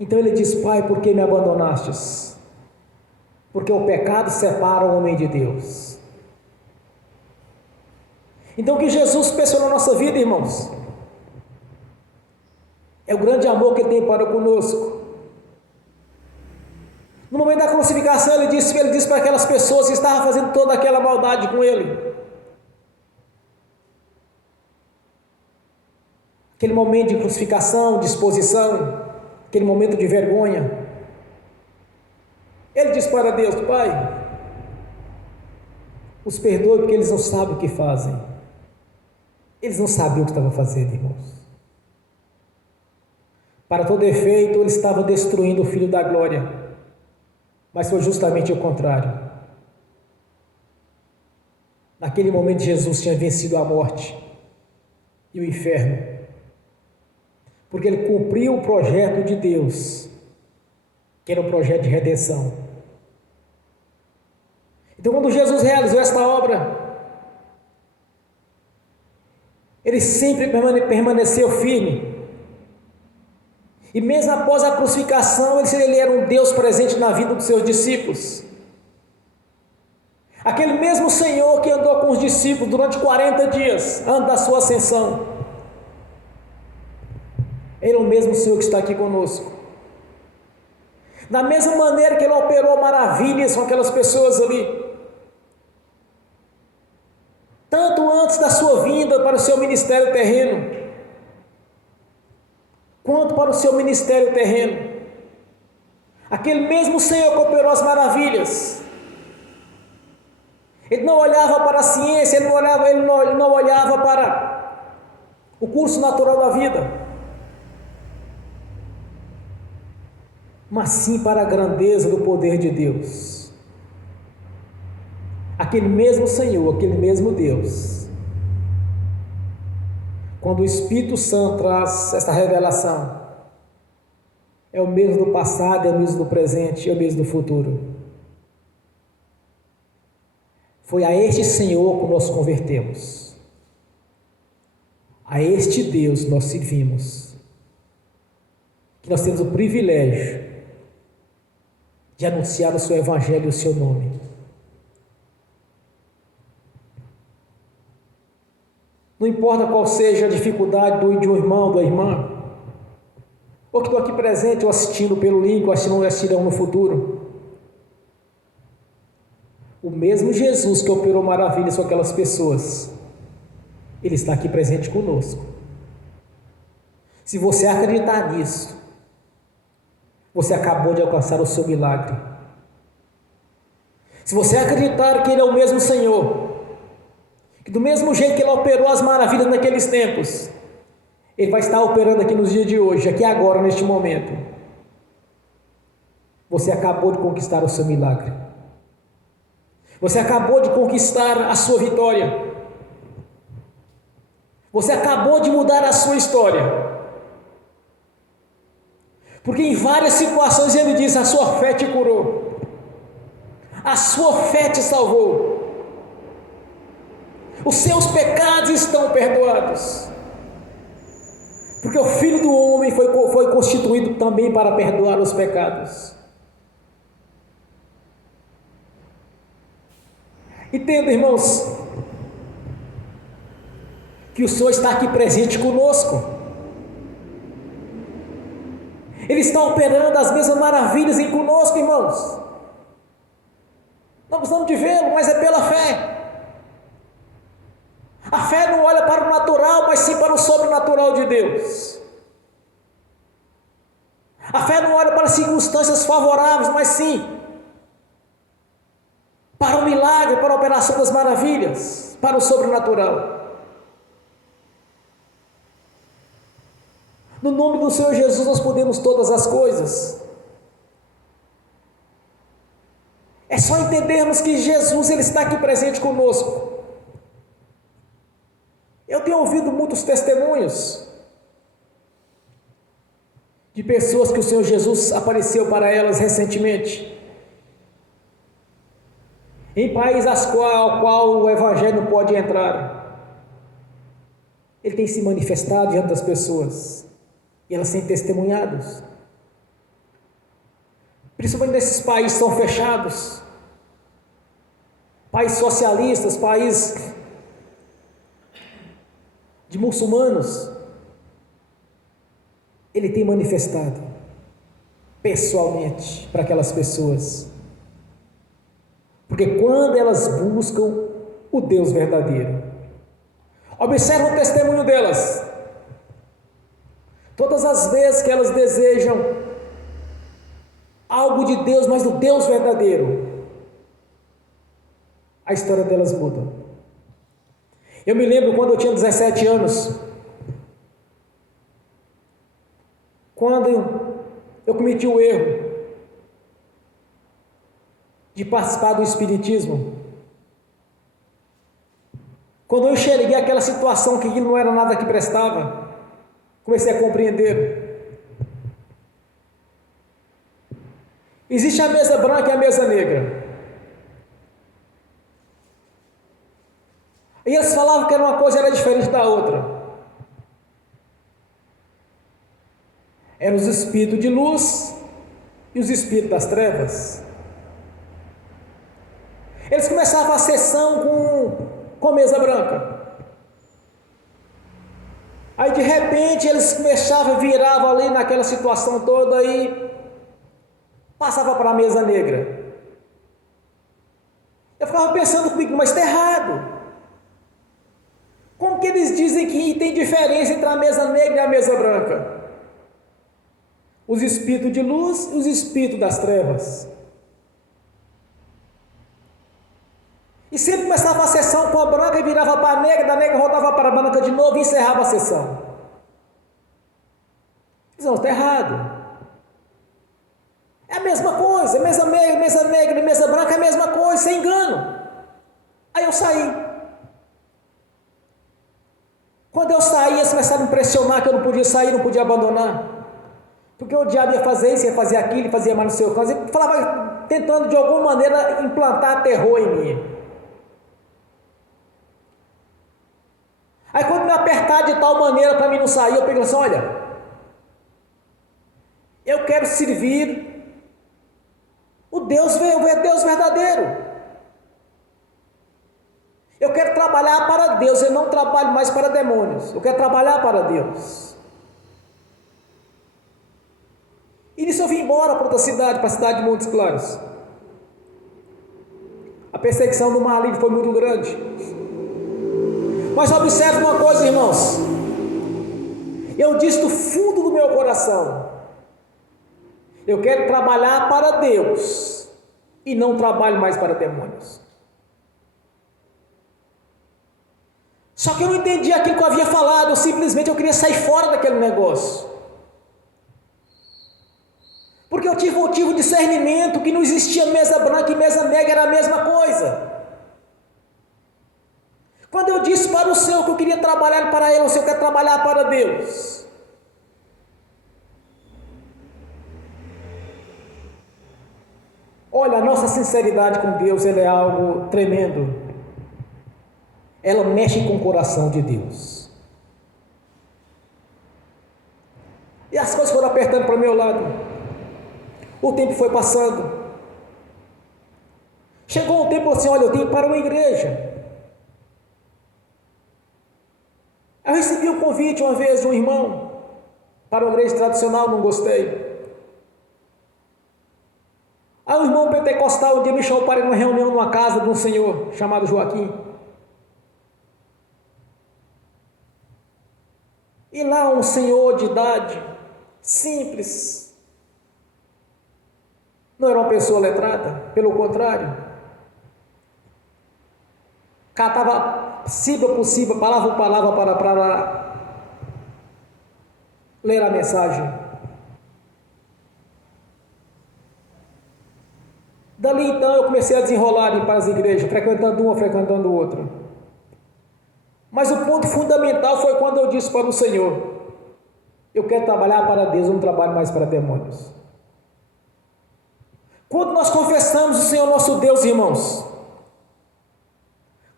Então ele diz, Pai, por que me abandonastes? Porque o pecado separa o homem de Deus. Então o que Jesus pensou na nossa vida, irmãos, é o grande amor que Ele tem para conosco. No momento da crucificação, Ele disse para aquelas pessoas que estavam fazendo toda aquela maldade com Ele. Aquele momento de crucificação, de exposição, aquele momento de vergonha. Ele disse para Deus, Pai, os perdoe porque eles não sabem o que fazem. Eles não sabiam o que estavam fazendo, irmãos. Para todo efeito, ele estava destruindo o Filho da Glória. Mas foi justamente o contrário. Naquele momento, Jesus tinha vencido a morte e o inferno. Porque ele cumpriu o projeto de Deus, que era um projeto de redenção. Então, quando Jesus realizou esta obra, Ele sempre permaneceu firme. E mesmo após a crucificação, ele era um Deus presente na vida dos seus discípulos. Aquele mesmo Senhor que andou com os discípulos durante 40 dias, antes da sua ascensão. Ele é o mesmo Senhor que está aqui conosco. Da mesma maneira que Ele operou maravilhas com aquelas pessoas ali, tanto antes da sua vinda para o seu ministério terreno, quanto para o seu ministério terreno. Aquele mesmo Senhor que operou as maravilhas, Ele não olhava para a ciência, Ele não olhava para o curso natural da vida, mas sim para a grandeza do poder de Deus. Aquele mesmo Senhor, aquele mesmo Deus, quando o Espírito Santo traz essa revelação, é o mesmo do passado, é o mesmo do presente, é o mesmo do futuro. Foi a este Senhor que nós convertemos, a este Deus nós servimos, que nós temos o privilégio de anunciar o seu Evangelho e o seu nome. Não importa qual seja a dificuldade de um irmão, da irmã, ou que estou aqui presente, ou assistindo pelo link, ou assistirão no futuro. O mesmo Jesus que operou maravilhas com aquelas pessoas, Ele está aqui presente conosco. Se você acreditar nisso, você acabou de alcançar o seu milagre. Se você acreditar que Ele é o mesmo Senhor, que do mesmo jeito que Ele operou as maravilhas naqueles tempos, Ele vai estar operando aqui nos dias de hoje, aqui agora, neste momento. Você acabou de conquistar o seu milagre. Você acabou de conquistar a sua vitória. Você acabou de mudar a sua história. Porque em várias situações Ele diz: a sua fé te curou, a sua fé te salvou, os seus pecados estão perdoados, porque o Filho do Homem foi constituído também para perdoar os pecados. Entenda, irmãos, que o Senhor está aqui presente conosco. Ele está operando as mesmas maravilhas em conosco, irmãos. Não precisamos de vê-lo, mas é pela fé. A fé não olha para o natural, mas sim para o sobrenatural de Deus. A fé não olha para circunstâncias favoráveis, mas sim para o milagre, para a operação das maravilhas, para o sobrenatural. No nome do Senhor Jesus nós podemos todas as coisas. É só entendermos que Jesus, Ele está aqui presente conosco. Eu tenho ouvido muitos testemunhos de pessoas que o Senhor Jesus apareceu para elas recentemente, em países ao qual o Evangelho não pode entrar. Ele tem se manifestado diante das pessoas, e elas têm testemunhado, principalmente nesses países que são fechados, países socialistas, países de muçulmanos. Ele tem manifestado pessoalmente para aquelas pessoas, porque quando elas buscam o Deus verdadeiro, observa o testemunho delas. Todas as vezes que elas desejam algo de Deus, mas do Deus verdadeiro, a história delas muda. Eu me lembro quando eu tinha 17 anos, quando eu cometi o erro de participar do espiritismo. Quando eu enxerguei aquela situação que não era nada que prestava, comecei a compreender. Existe a mesa branca e a mesa negra. E eles falavam que era uma coisa, era diferente da outra. Eram os espíritos de luz e os espíritos das trevas. Eles começavam a sessão com a mesa branca. Aí de repente eles começavam, viravam ali naquela situação toda e passava para a mesa negra. Eu ficava pensando comigo, mas está errado. Como que eles dizem que tem diferença entre a mesa negra e a mesa branca? Os espíritos de luz e os espíritos das trevas. E sempre começava a sessão com a branca e virava para a negra, da negra rodava para a branca de novo e encerrava a sessão. Não, está errado. É a mesma coisa, mesa negra e mesa branca é a mesma coisa, sem engano. Aí eu saí. Quando eu saí, eles começaram a me impressionar que eu não podia sair, não podia abandonar. Porque o diabo ia fazer isso, ia fazer aquilo, fazia mais no seu caso, e falava, tentando de alguma maneira implantar terror em mim. Aí quando me apertar de tal maneira para mim não sair, eu peguei assim, olha, eu quero servir o Deus verdadeiro. Eu quero trabalhar para Deus, eu não trabalho mais para demônios, eu quero trabalhar para Deus. E nisso eu vim embora para outra cidade, para a cidade de Montes Claros. A perseguição do maligno foi muito grande. Mas observe uma coisa, irmãos. Eu disse do fundo do meu coração, eu quero trabalhar para Deus e não trabalho mais para demônios. Só que eu não entendi aquilo que eu havia falado, eu queria sair fora daquele negócio. Porque eu tive um discernimento que não existia mesa branca e mesa negra, era a mesma coisa. Quando eu disse para o Senhor que eu queria trabalhar para Ele, o Senhor quer trabalhar para Deus. Olha, a nossa sinceridade com Deus, ela é algo tremendo. Ela mexe com o coração de Deus. E as coisas foram apertando para o meu lado. O tempo foi passando. Chegou um tempo assim, olha, eu tenho que ir para uma igreja. Eu recebi um convite uma vez de um irmão para uma igreja tradicional, não gostei. Aí um irmão pentecostal um dia me chamou para ir numa reunião numa casa de um senhor chamado Joaquim. E lá um senhor de idade, simples, não era uma pessoa letrada, pelo contrário, catava sílaba por sílaba, palavra por palavra para ler a mensagem. Dali então eu comecei a desenrolar para as igrejas, frequentando uma, frequentando outra. Mas o ponto fundamental foi quando eu disse para o Senhor, eu quero trabalhar para Deus, eu não trabalho mais para demônios. Quando nós confessamos o Senhor nosso Deus, irmãos,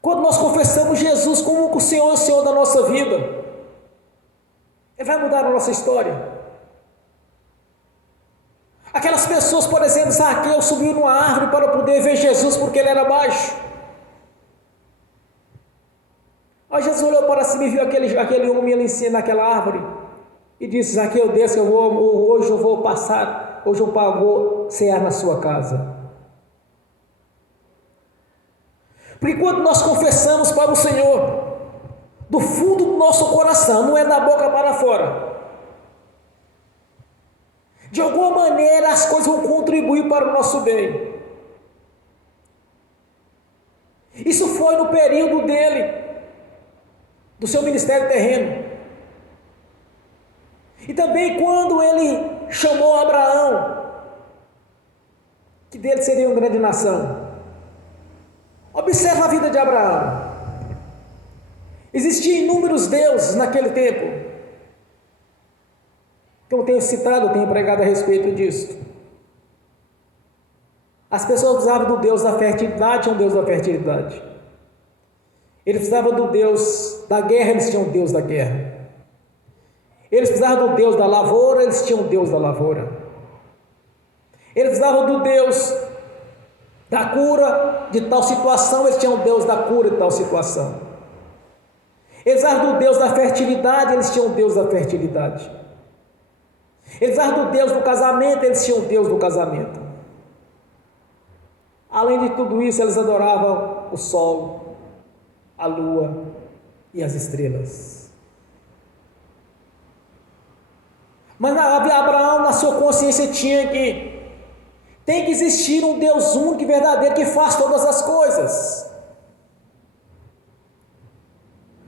quando nós confessamos Jesus como o Senhor é o Senhor da nossa vida, Ele vai mudar a nossa história. Aquelas pessoas, por exemplo, Zaqueu subiu numa árvore para poder ver Jesus porque ele era baixo. Aí Jesus olhou para cima e viu aquele homem ali em cima naquela árvore e disse, Zaqueu, desça, hoje eu vou cear na sua casa. Porque quando nós confessamos para o Senhor, do fundo do nosso coração, não é da boca para fora, de alguma maneira as coisas vão contribuir para o nosso bem. Isso foi no período dele, do seu ministério terreno. E também quando ele chamou Abraão, que dele seria uma grande nação. Observa a vida de Abraão. Existiam inúmeros deuses naquele tempo. Que eu tenho citado, eu tenho pregado a respeito disso. As pessoas precisavam do Deus da fertilidade, tinham um Deus da fertilidade. Eles precisavam do Deus da guerra, eles tinham um Deus da guerra. Eles precisavam do Deus da lavoura, eles tinham o Deus da lavoura. Eles precisavam do Deus da cura de tal situação, eles tinham o Deus da cura de tal situação. Eles precisavam do Deus da fertilidade, eles tinham o Deus da fertilidade. Eles precisavam do Deus do casamento, eles tinham o Deus do casamento. Além de tudo isso, eles adoravam o sol, a lua e as estrelas. Mas Abraão, na sua consciência, tem que existir um Deus único e verdadeiro que faz todas as coisas.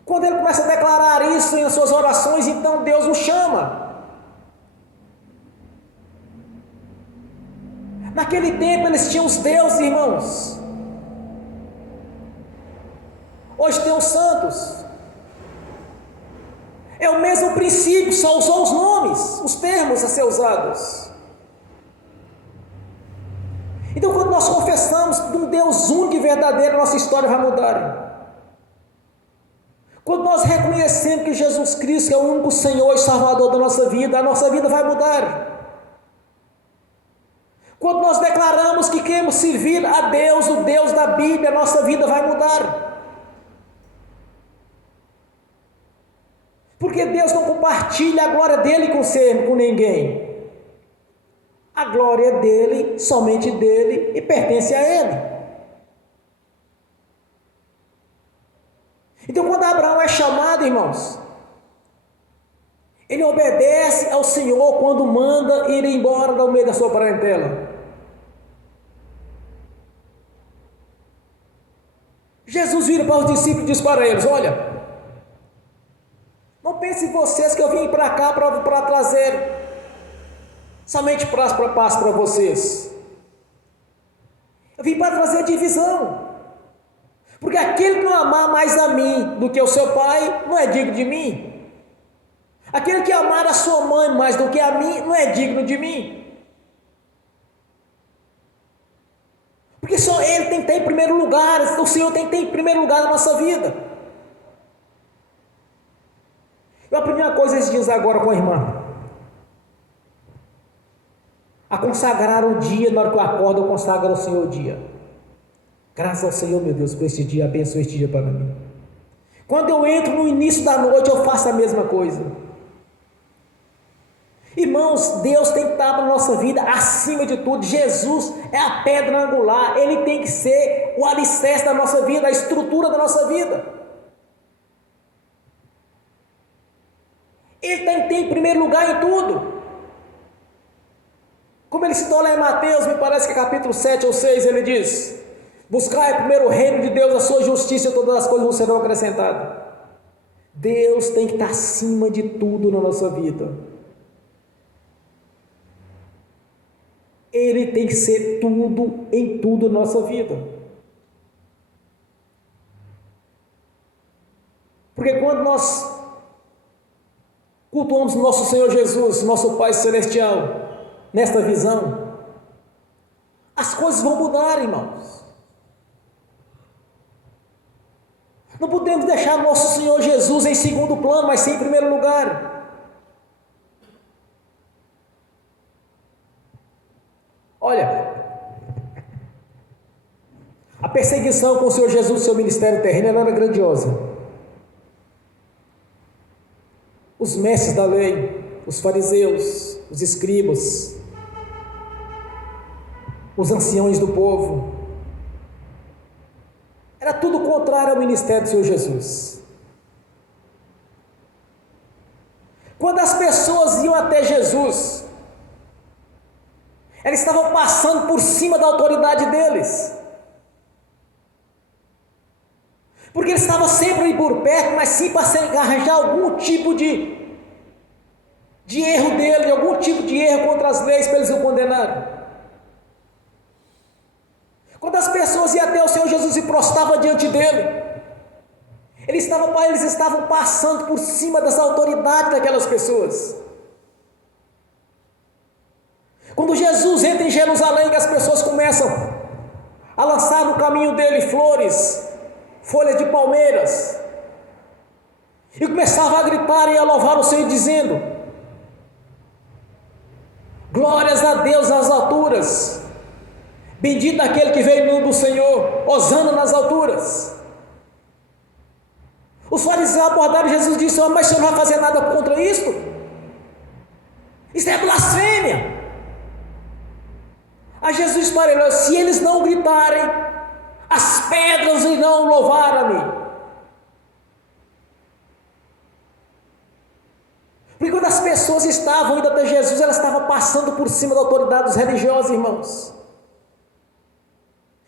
Quando ele começa a declarar isso em suas orações, então Deus o chama. Naquele tempo eles tinham os deuses, irmãos. Hoje tem os santos. É o mesmo princípio, só usou os nomes, os termos a ser usados. Então, quando nós confessamos de um Deus único e verdadeiro, nossa história vai mudar. Quando nós reconhecemos que Jesus Cristo é o único Senhor e Salvador da nossa vida, a nossa vida vai mudar. Quando nós declaramos que queremos servir a Deus, o Deus da Bíblia, a nossa vida vai mudar. Porque Deus não compartilha a glória dele com ninguém. A glória é dele, somente dele, e pertence a ele. Então, quando Abraão é chamado, irmãos, ele obedece ao Senhor quando manda ir embora do meio da sua parentela. Jesus vira para os discípulos e diz para eles: olha, não pensem vocês que eu vim para cá para trazer somente paz para vocês. Eu vim para trazer divisão. Porque aquele que não amar mais a mim do que o seu pai, não é digno de mim. Aquele que amar a sua mãe mais do que a mim, não é digno de mim. Porque só Ele tem que ter em primeiro lugar, o Senhor tem que ter em primeiro lugar na nossa vida. Eu aprendi uma coisa esses dias agora com a irmã. A consagrar o dia, na hora que eu acordo, eu consagro ao Senhor o dia. Graças ao Senhor, meu Deus, por este dia, abençoe este dia para mim. Quando eu entro no início da noite, eu faço a mesma coisa. Irmãos, Deus tem que estar na nossa vida acima de tudo. Jesus é a pedra angular, Ele tem que ser o alicerce da nossa vida, a estrutura da nossa vida. Ele tem que ter em primeiro lugar em tudo. Como ele citou lá em Mateus, me parece que capítulo 7 ou 6, ele diz: buscai primeiro o reino de Deus, a sua justiça, e todas as coisas vos serão acrescentadas. Deus tem que estar acima de tudo na nossa vida. Ele tem que ser tudo em tudo na nossa vida. Porque quando nós cultuamos nosso Senhor Jesus, nosso Pai Celestial, nesta visão, as coisas vão mudar, irmãos. Não podemos deixar nosso Senhor Jesus em segundo plano, mas sim em primeiro lugar. Olha, a perseguição com o Senhor Jesus, seu ministério terreno, ela era grandiosa. Os mestres da lei, os fariseus, os escribas, os anciões do povo, era tudo contrário ao ministério do Senhor Jesus. Quando as pessoas iam até Jesus, eles estavam passando por cima da autoridade deles, porque eles estavam sempre ali por perto, mas sim para arranjar algum tipo de erro dele, algum tipo de erro contra as leis para eles o condenarem. Quando as pessoas iam até o Senhor Jesus e prostravam diante dele, eles estavam passando por cima das autoridades daquelas pessoas. Quando Jesus entra em Jerusalém, que as pessoas começam a lançar no caminho dele flores, folhas de palmeiras, e começavam a gritar e a louvar o Senhor, dizendo: Glórias a Deus nas alturas. Bendito aquele que veio em nome do Senhor. Hosana nas alturas. Os fariseus abordaram Jesus e disseram: mas o Senhor não vai fazer nada contra isto? Isso é blasfêmia. A Jesus parou: se eles não gritarem, as pedras irão louvar a mim. Porque quando as pessoas estavam indo até Jesus, elas estavam passando por cima da autoridade dos religiosos, irmãos.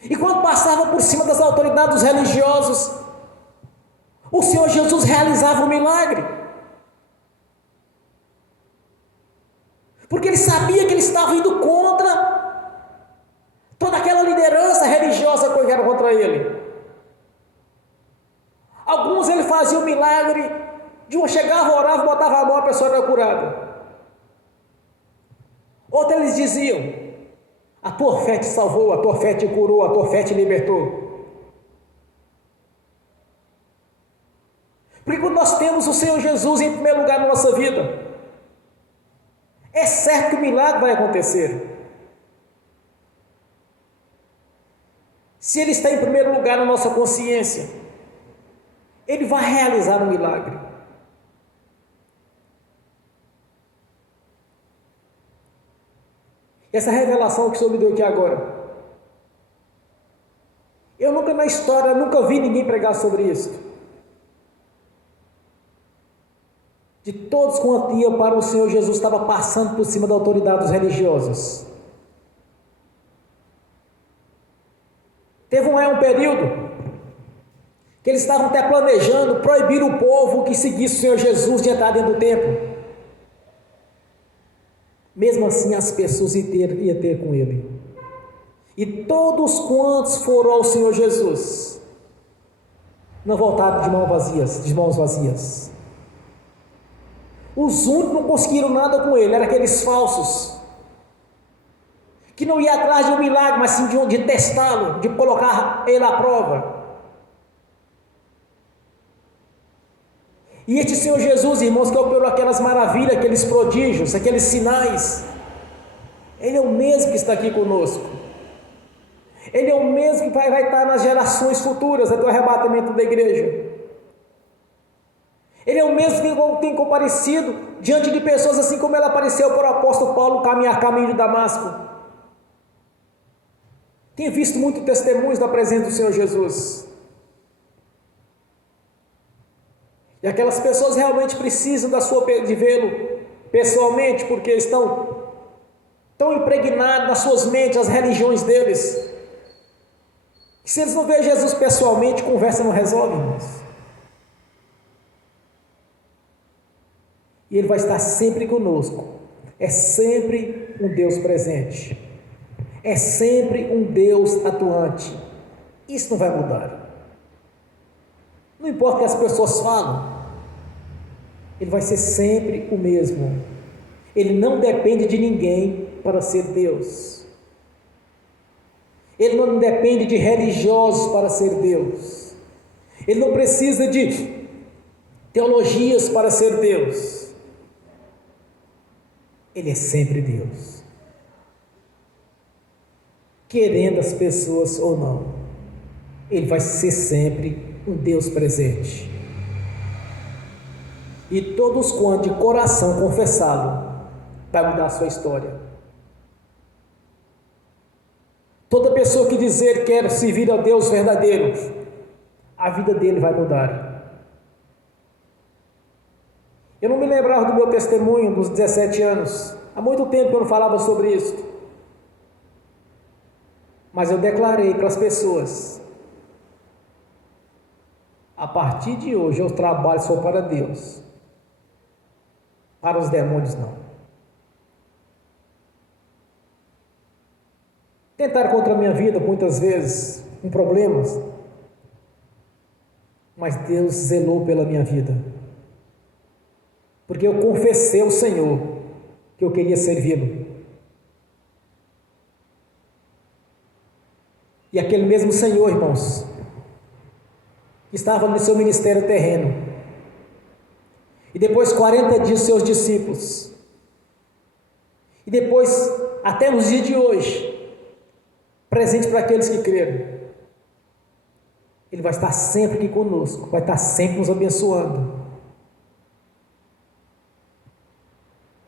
E quando passavam por cima das autoridades dos religiosos, o Senhor Jesus realizava um milagre. Porque ele sabia que ele estava indo contra toda aquela liderança religiosa que era contra ele. Alguns ele fazia um milagre. De um chegava, orava, botava a mão, a pessoa era curada. Outros eles diziam: a tua fé te salvou, a tua fé te curou, a tua fé te libertou. Porque quando nós temos o Senhor Jesus em primeiro lugar na nossa vida, é certo que o milagre vai acontecer. Se Ele está em primeiro lugar na nossa consciência, Ele vai realizar um milagre. Essa revelação que o Senhor me deu aqui agora, eu nunca na história, nunca vi ninguém pregar sobre isso. De todos quanto iam para o Senhor Jesus, estava passando por cima da autoridade dos religiosos. Teve um período que eles estavam até planejando proibir o povo que seguisse o Senhor Jesus de entrar dentro do templo. Mesmo assim, as pessoas iam ter com ele. E todos quantos foram ao Senhor Jesus não voltaram de mãos vazias. Os únicos que não conseguiram nada com ele eram aqueles falsos, que não iam atrás de um milagre, mas sim de testá-lo, de colocar ele à prova. E este Senhor Jesus, irmãos, que operou aquelas maravilhas, aqueles prodígios, aqueles sinais, Ele é o mesmo que está aqui conosco. Ele é o mesmo que vai estar nas gerações futuras até o arrebatamento da igreja. Ele é o mesmo que tem comparecido diante de pessoas, assim como ele apareceu para o apóstolo Paulo caminho de Damasco. Tenho visto muitos testemunhos da presença do Senhor Jesus. E aquelas pessoas realmente precisam de vê-lo pessoalmente, porque estão tão impregnados nas suas mentes as religiões deles, que se eles não verem Jesus pessoalmente, conversa não resolve, irmãos. E Ele vai estar sempre conosco. É sempre um Deus presente. É sempre um Deus atuante. Isso não vai mudar. Não importa o que as pessoas falam, Ele vai ser sempre o mesmo. Ele não depende de ninguém para ser Deus. Ele não depende de religiosos para ser Deus. Ele não precisa de teologias para ser Deus. Ele é sempre Deus. Querendo as pessoas ou não, Ele vai ser sempre um Deus presente. E todos quanto de coração confessá-lo, vai mudar a sua história. Toda pessoa que dizer que quer servir ao Deus verdadeiro, a vida dele vai mudar. Eu não me lembrava do meu testemunho dos 17 anos. Há muito tempo que eu não falava sobre isso. Mas eu declarei para as pessoas: a partir de hoje eu trabalho só para Deus. Para os demônios não. Tentaram contra a minha vida muitas vezes, com problemas, mas Deus zelou pela minha vida, porque eu confessei ao Senhor que eu queria servi-lo. E aquele mesmo Senhor, irmãos, que estava no seu ministério terreno, e depois 40 dias seus discípulos e depois, até nos dias de hoje, presente para aqueles que creram. Ele vai estar sempre aqui conosco, vai estar sempre nos abençoando.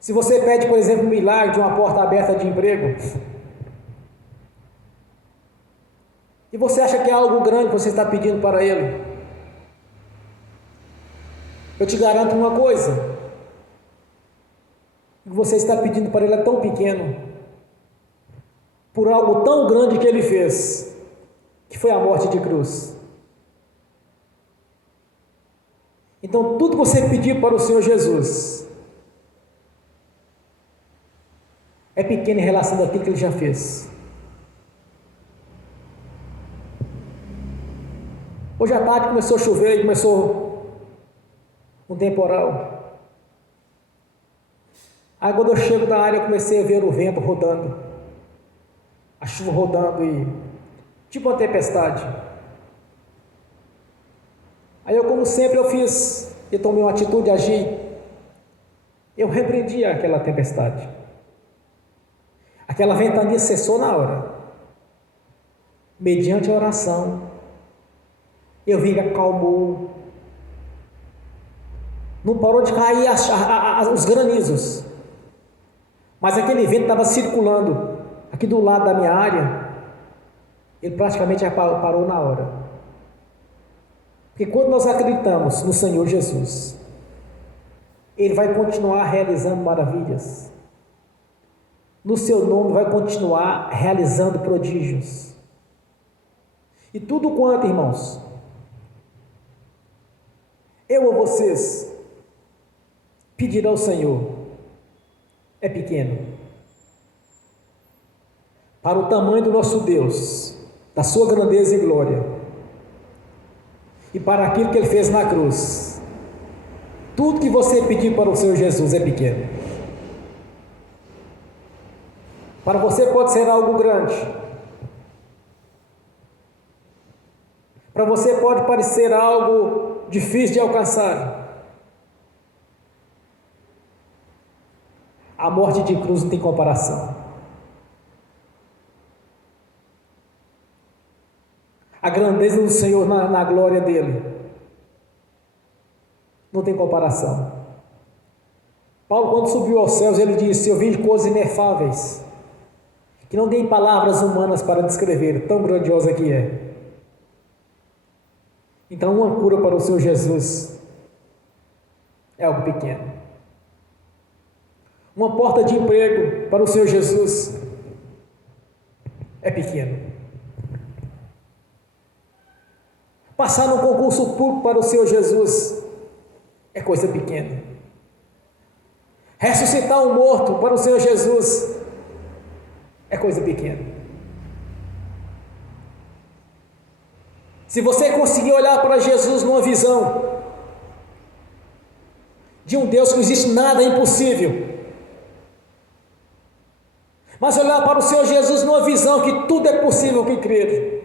Se você pede, por exemplo, um milagre de uma porta aberta de emprego, e você acha que é algo grande que você está pedindo para ele, eu te garanto uma coisa: o que você está pedindo para ele é tão pequeno, por algo tão grande que ele fez, que foi a morte de cruz. Então, tudo que você pedir para o Senhor Jesus é pequeno em relação àquilo que ele já fez. Hoje à tarde começou a chover e começou um temporal. Aí quando eu chego da área, eu comecei a ver o vento rodando, a chuva rodando e tipo uma tempestade. Aí eu, como sempre eu tomei uma atitude, agi. Eu repreendi aquela tempestade. Aquela ventania cessou na hora. Mediante a oração, eu vi que acalmou. Não parou de cair os granizos. Mas aquele vento estava circulando aqui do lado da minha área. Ele praticamente já parou na hora. Porque quando nós acreditamos no Senhor Jesus, Ele vai continuar realizando maravilhas. No seu nome vai continuar realizando prodígios. E tudo quanto, irmãos, eu ou vocês pedir ao Senhor é pequeno para o tamanho do nosso Deus, da sua grandeza e glória, e para aquilo que Ele fez na cruz. Tudo que você pedir para o Senhor Jesus é pequeno. Para você pode ser algo grande. Para você pode parecer algo difícil de alcançar. A morte de cruz não tem comparação. A grandeza do Senhor na glória dele não tem comparação. Paulo, quando subiu aos céus, ele disse: eu vi coisas inefáveis, que não tem palavras humanas para descrever, tão grandiosa que é. Então, uma cura para o Senhor Jesus é algo pequeno. Uma porta de emprego para o Senhor Jesus é pequeno. Passar num concurso público para o Senhor Jesus é coisa pequena. Ressuscitar um morto para o Senhor Jesus é coisa pequena. Se você conseguir olhar para Jesus numa visão de um Deus que não existe nada impossível, mas olhar para o Senhor Jesus numa visão que tudo é possível que crer,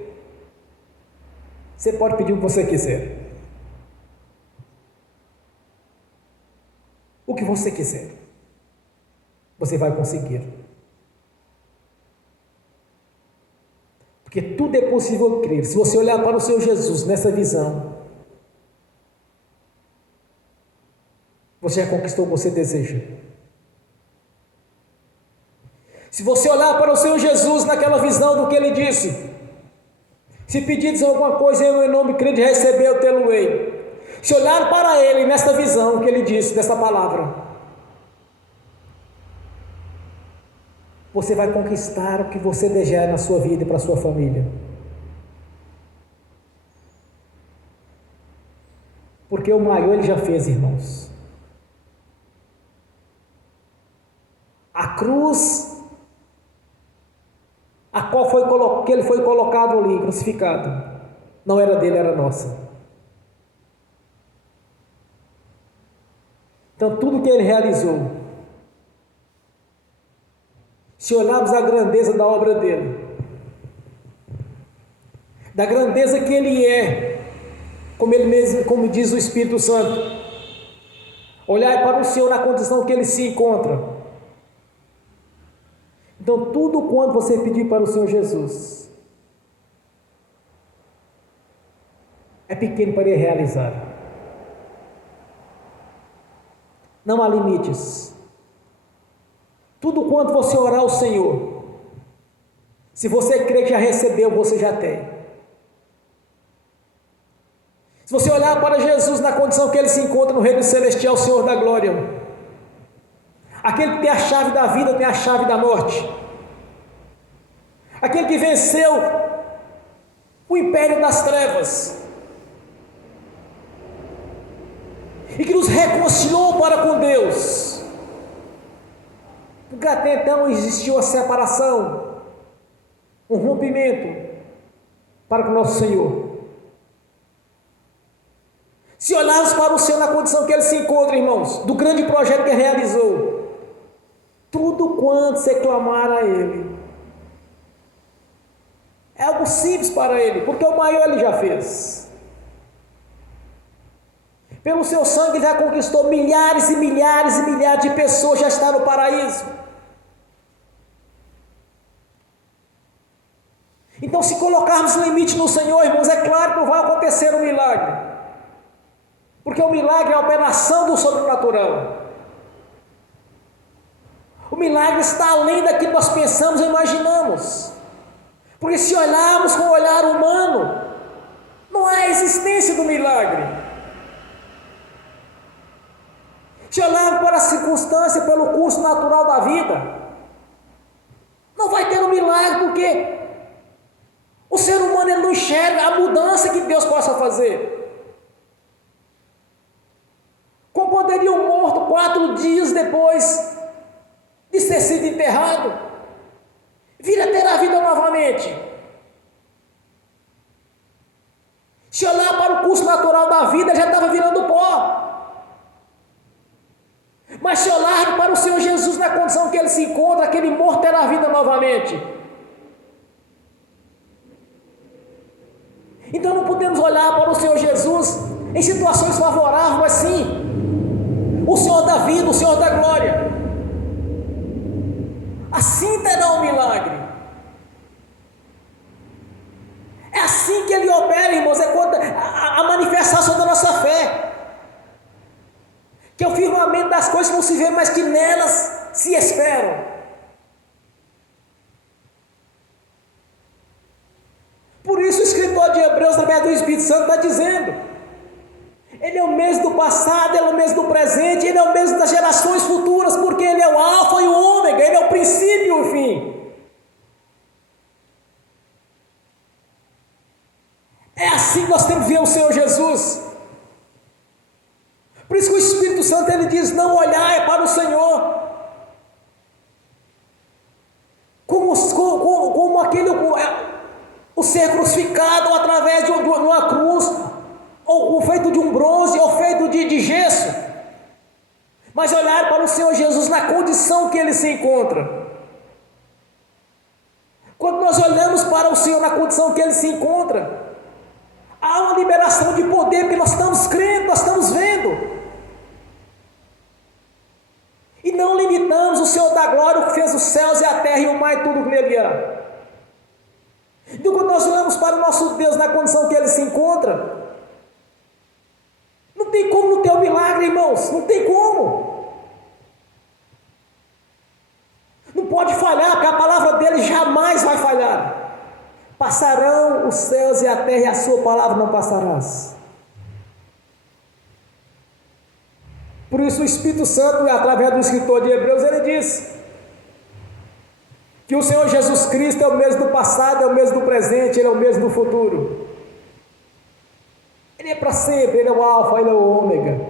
você pode pedir o que você quiser. O que você quiser, você vai conseguir. Porque tudo é possível crer. Se você olhar para o Senhor Jesus nessa visão, você já conquistou o que você deseja. Se você olhar para o Senhor Jesus naquela visão do que Ele disse: se pedires alguma coisa em meu nome, crede e receber, eu tê-lo-ei. Se olhar para Ele nesta visão que Ele disse, dessa palavra, você vai conquistar o que você desejar na sua vida e para a sua família. Porque o maior Ele já fez, irmãos. A cruz a qual que Ele foi colocado ali, crucificado, não era dele, era nossa. Então tudo que Ele realizou, se olharmos a grandeza da obra dele, da grandeza que Ele é, como Ele mesmo, como diz o Espírito Santo, olhar para o Senhor na condição que Ele se encontra, Então, tudo quanto você pedir para o Senhor Jesus é pequeno para Ele realizar. Não há limites. Tudo quanto você orar ao Senhor, se você crê que já recebeu, você já tem. Se você olhar para Jesus na condição que Ele se encontra no Reino Celestial, o Senhor da Glória, aquele que tem a chave da vida, tem a chave da morte, aquele que venceu o império das trevas e que nos reconciliou para com Deus, porque até então existiu a separação, um rompimento para com o nosso Senhor. Se olharmos para o Senhor na condição que Ele se encontra, irmãos, do grande projeto que Ele realizou, tudo quanto você clamar a Ele, é algo simples para Ele, porque o maior Ele já fez. Pelo seu sangue Ele já conquistou milhares e milhares e milhares de pessoas, já está no paraíso. Então, se colocarmos limite no Senhor, irmãos, é claro que não vai acontecer um milagre. Porque o milagre é a operação do sobrenatural. O milagre está além daquilo que nós pensamos e imaginamos. Porque se olharmos com o olhar humano, não há existência do milagre. Se olharmos para a circunstância, pelo curso natural da vida, não vai ter um milagre, porque o ser humano ele não enxerga a mudança que Deus possa fazer. Como poderia um morto 4 dias depois de ter sido enterrado vir a ter a vida novamente? Se olhar para o curso natural da vida, já estava virando pó. Mas se olhar para o Senhor Jesus na condição que Ele se encontra, aquele morto terá a vida novamente. Então não podemos olhar para o Senhor Jesus em situações favoráveis, mas sim o Senhor da vida, o Senhor da glória. Assim terá um milagre. É assim que Ele opera, irmãos, é quando a manifestação da nossa fé, que é o firmamento das coisas que não se vê, mas que nelas se esperam. Por isso o escritor de Hebreus, através do Espírito Santo, está dizendo: Ele é o mesmo do passado, Ele é o mesmo do presente, Ele é o mesmo das gerações futuras, porque Ele é o alfa e o ômega, Ele é o princípio e o fim. É assim que nós temos que ver o Senhor Jesus. Por isso que o Espírito Santo ele diz: não olhar para o Senhor como aquele, o ser crucificado através de uma cruz, ou feito de um bronze, ou feito de gesso, mas olhar para o Senhor Jesus na condição que Ele se encontra. Quando nós olhamos para o Senhor na condição que Ele se encontra, há uma liberação de poder, porque nós estamos crendo, nós estamos vendo, e não limitamos o Senhor da glória, que fez os céus e a terra e o mar e tudo que nele há. Então, quando nós olhamos para o nosso Deus na condição que Ele se encontra, não tem como não ter um milagre, irmãos, não tem como. Não pode falhar, porque a palavra dele jamais vai falhar. Passarão os céus e a terra, e a sua palavra não passarás. Por isso o Espírito Santo, através do escritor de Hebreus, ele diz que o Senhor Jesus Cristo é o mesmo do passado, é o mesmo do presente, Ele é o mesmo do futuro. Ele é para sempre, Ele é o alfa, Ele é o ômega.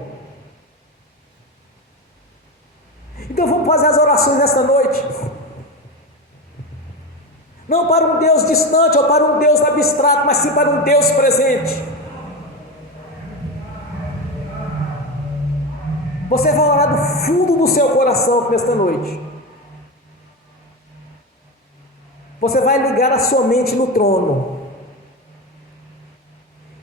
Então vamos fazer as orações nesta noite. Não para um Deus distante ou para um Deus abstrato, mas sim para um Deus presente. Você vai orar do fundo do seu coração nesta noite. Você vai ligar a sua mente no trono.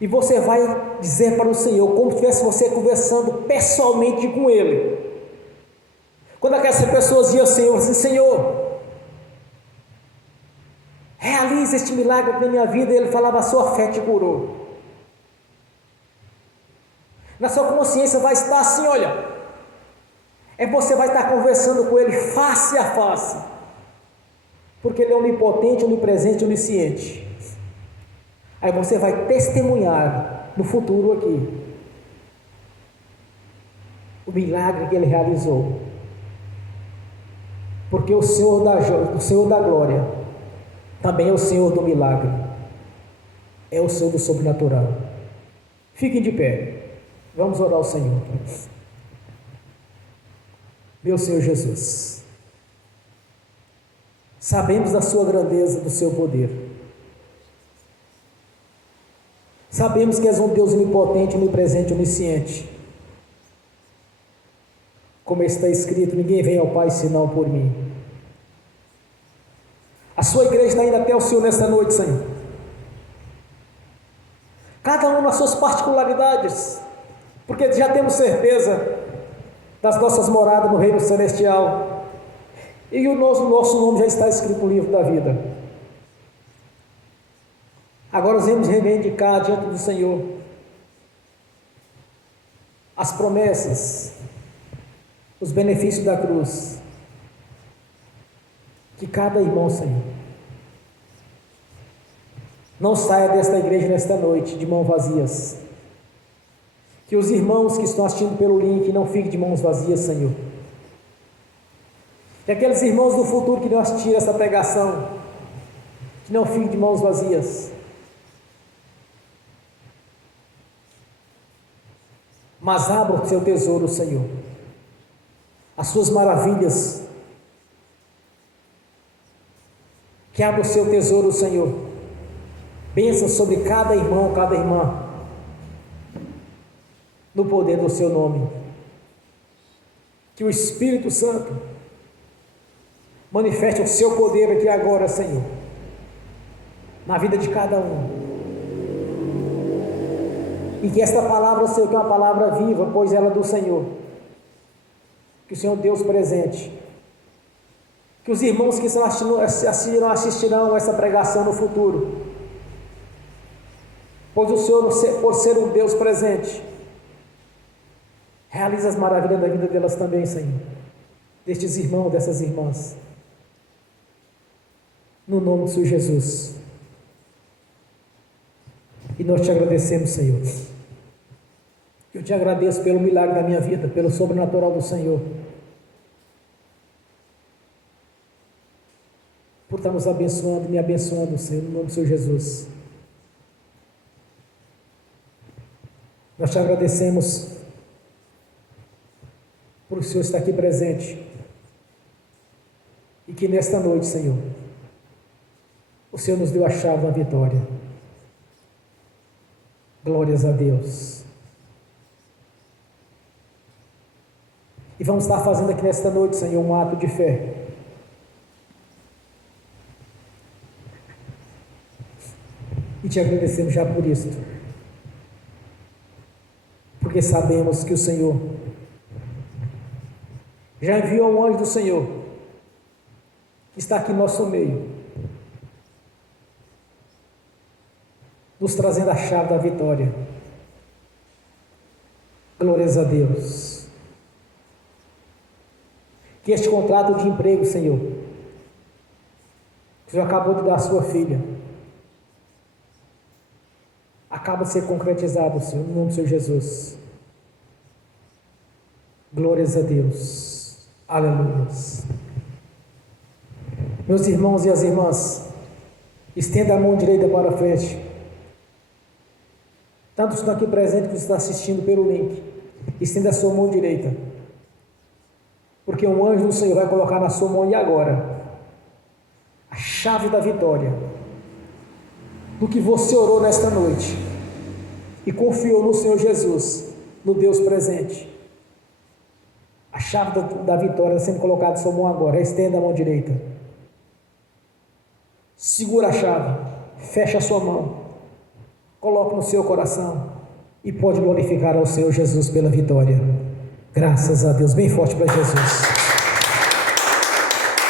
E você vai dizer para o Senhor, como se tivesse você conversando pessoalmente com Ele. Quando aquelas pessoas iam ao Senhor, assim: Senhor, realiza este milagre na minha vida. E ele falava: a sua fé te curou. Na sua consciência vai estar assim, olha, você vai estar conversando com ele face a face, porque ele é onipotente, onipresente, onisciente. Aí você vai testemunhar no futuro aqui o milagre que ele realizou, porque o Senhor da glória também é o Senhor do milagre, é o Senhor do sobrenatural. Fiquem de pé. Vamos orar ao Senhor. Meu Senhor Jesus, sabemos da sua grandeza, do seu poder. Sabemos que és um Deus onipotente, onipresente, onisciente. Como está escrito: ninguém vem ao Pai senão por mim. A sua igreja está indo até o Senhor nesta noite, Senhor. Cada um nas suas particularidades, porque já temos certeza das nossas moradas no reino celestial, e o nosso nome já está escrito no livro da vida. Agora nós vamos reivindicar diante do Senhor as promessas, os benefícios da cruz, que cada irmão, Senhor, não saia desta igreja nesta noite de mãos vazias. Que os irmãos que estão assistindo pelo link não fiquem de mãos vazias, Senhor. Que aqueles irmãos do futuro que não assistiram essa pregação, que não fiquem de mãos vazias. Mas abra o seu tesouro, Senhor, as suas maravilhas. Que abra o seu tesouro, Senhor. Bênção sobre cada irmão, cada irmã, no poder do seu nome. Que o Espírito Santo manifeste o seu poder aqui agora, Senhor, na vida de cada um. E que esta palavra, Senhor, que é uma palavra viva, pois ela é do Senhor. Que o Senhor Deus presente. Que os irmãos que assistirão essa pregação no futuro, pois o Senhor, por ser um Deus presente, realiza as maravilhas da vida delas também, Senhor, destes irmãos, dessas irmãs, no nome do Senhor Jesus. E nós te agradecemos, Senhor. Eu te agradeço pelo milagre da minha vida, pelo sobrenatural do Senhor, por estar nos abençoando, me abençoando, Senhor, no nome do Senhor Jesus. Nós te agradecemos por o Senhor estar aqui presente, e que nesta noite, Senhor, o Senhor nos deu a chave da vitória. Glórias a Deus. E vamos estar fazendo aqui nesta noite, Senhor, um ato de fé. E te agradecemos já por isso, porque sabemos que o Senhor já enviou um anjo do Senhor, que está aqui em nosso meio, nos trazendo a chave da vitória. Glórias a Deus. Que este contrato de emprego, Senhor, que o Senhor acabou de dar à sua filha, acaba de ser concretizado, Senhor, no nome do Senhor Jesus. Glórias a Deus. Aleluia. Meus irmãos e as irmãs, estenda a mão direita para a frente. Tanto estão aqui presentes que está assistindo pelo link, estenda a sua mão direita, porque um anjo do Senhor vai colocar na sua mão, e agora, a chave da vitória, do que você orou nesta noite, e confiou no Senhor Jesus, no Deus presente. A chave da vitória está sendo colocada na sua mão agora. Estenda a mão direita, segura a chave, fecha a sua mão, coloque no seu coração, e pode glorificar ao Senhor Jesus pela vitória. Graças a Deus, bem forte para Jesus.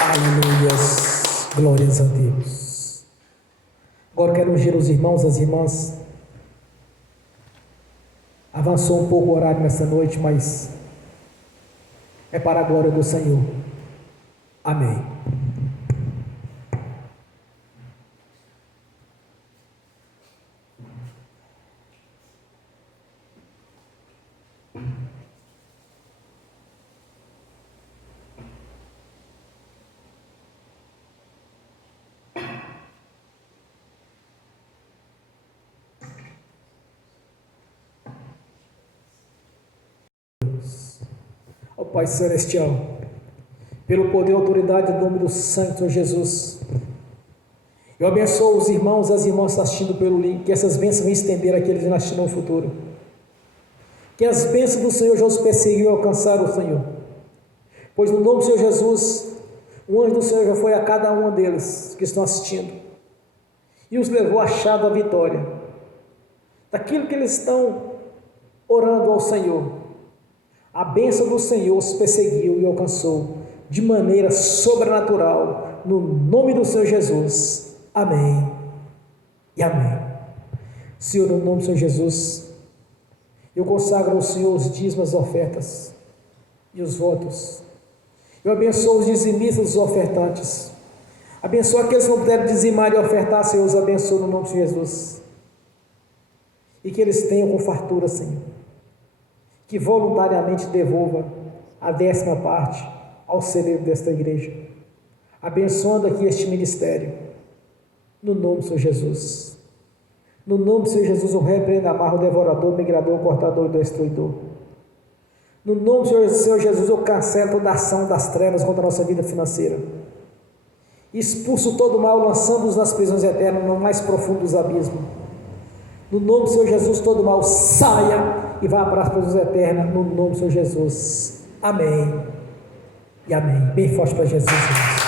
Aleluia, glórias a Deus. Agora eu quero ungir os irmãos, as irmãs. Avançou um pouco o horário nessa noite, mas é para a glória do Senhor. Amém. Ó Pai Celestial, pelo poder e autoridade do nome do Santo Jesus, eu abençoo os irmãos e as irmãs assistindo pelo link, que essas bênçãos venham estender àqueles que nascerão no futuro, que as bênçãos do Senhor já os perseguiu e alcançaram o Senhor, pois no nome do Senhor Jesus, o anjo do Senhor já foi a cada um deles que estão assistindo, e os levou a chave da vitória, daquilo que eles estão orando ao Senhor. A bênção do Senhor os perseguiu e alcançou de maneira sobrenatural, no nome do Senhor Jesus. Amém e amém. Senhor, no nome do Senhor Jesus, eu consagro ao Senhor os dízimos, as ofertas e os votos. Eu abençoo os dizimistas e os ofertantes. Abençoa aqueles que não puderam dizimar e ofertar, Senhor, os abençoa no nome de Jesus. E que eles tenham com fartura, Senhor. Que voluntariamente devolva a 10ª parte ao celeiro desta igreja, abençoando aqui este ministério, no nome do Senhor Jesus. No nome do Senhor Jesus, eu repreendo, amarro o devorador, migrador, cortador e destruidor. No nome do Senhor Jesus, eu cancelo toda a ação das trevas contra a nossa vida financeira. Expulso todo o mal, lançando-os nas prisões eternas, no mais profundo dos abismos. No nome do Senhor Jesus, todo o mal saia e vá para as prisões eternas, no nome do Senhor Jesus. Amém e amém. Bem forte para Jesus, irmãos.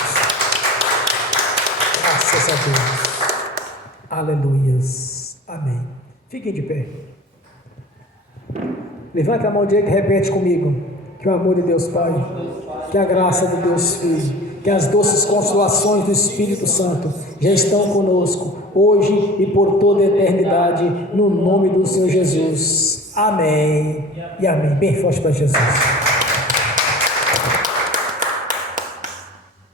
Graças a Deus. Aleluias. Amém. Fiquem de pé. Levante a mão direita e repete comigo. Que o amor de Deus Pai, que a graça de Deus Filho, que as doces consolações do Espírito Santo já estão conosco, hoje e por toda a eternidade, no nome do Senhor Jesus. Amém e amém. Bem forte para Jesus.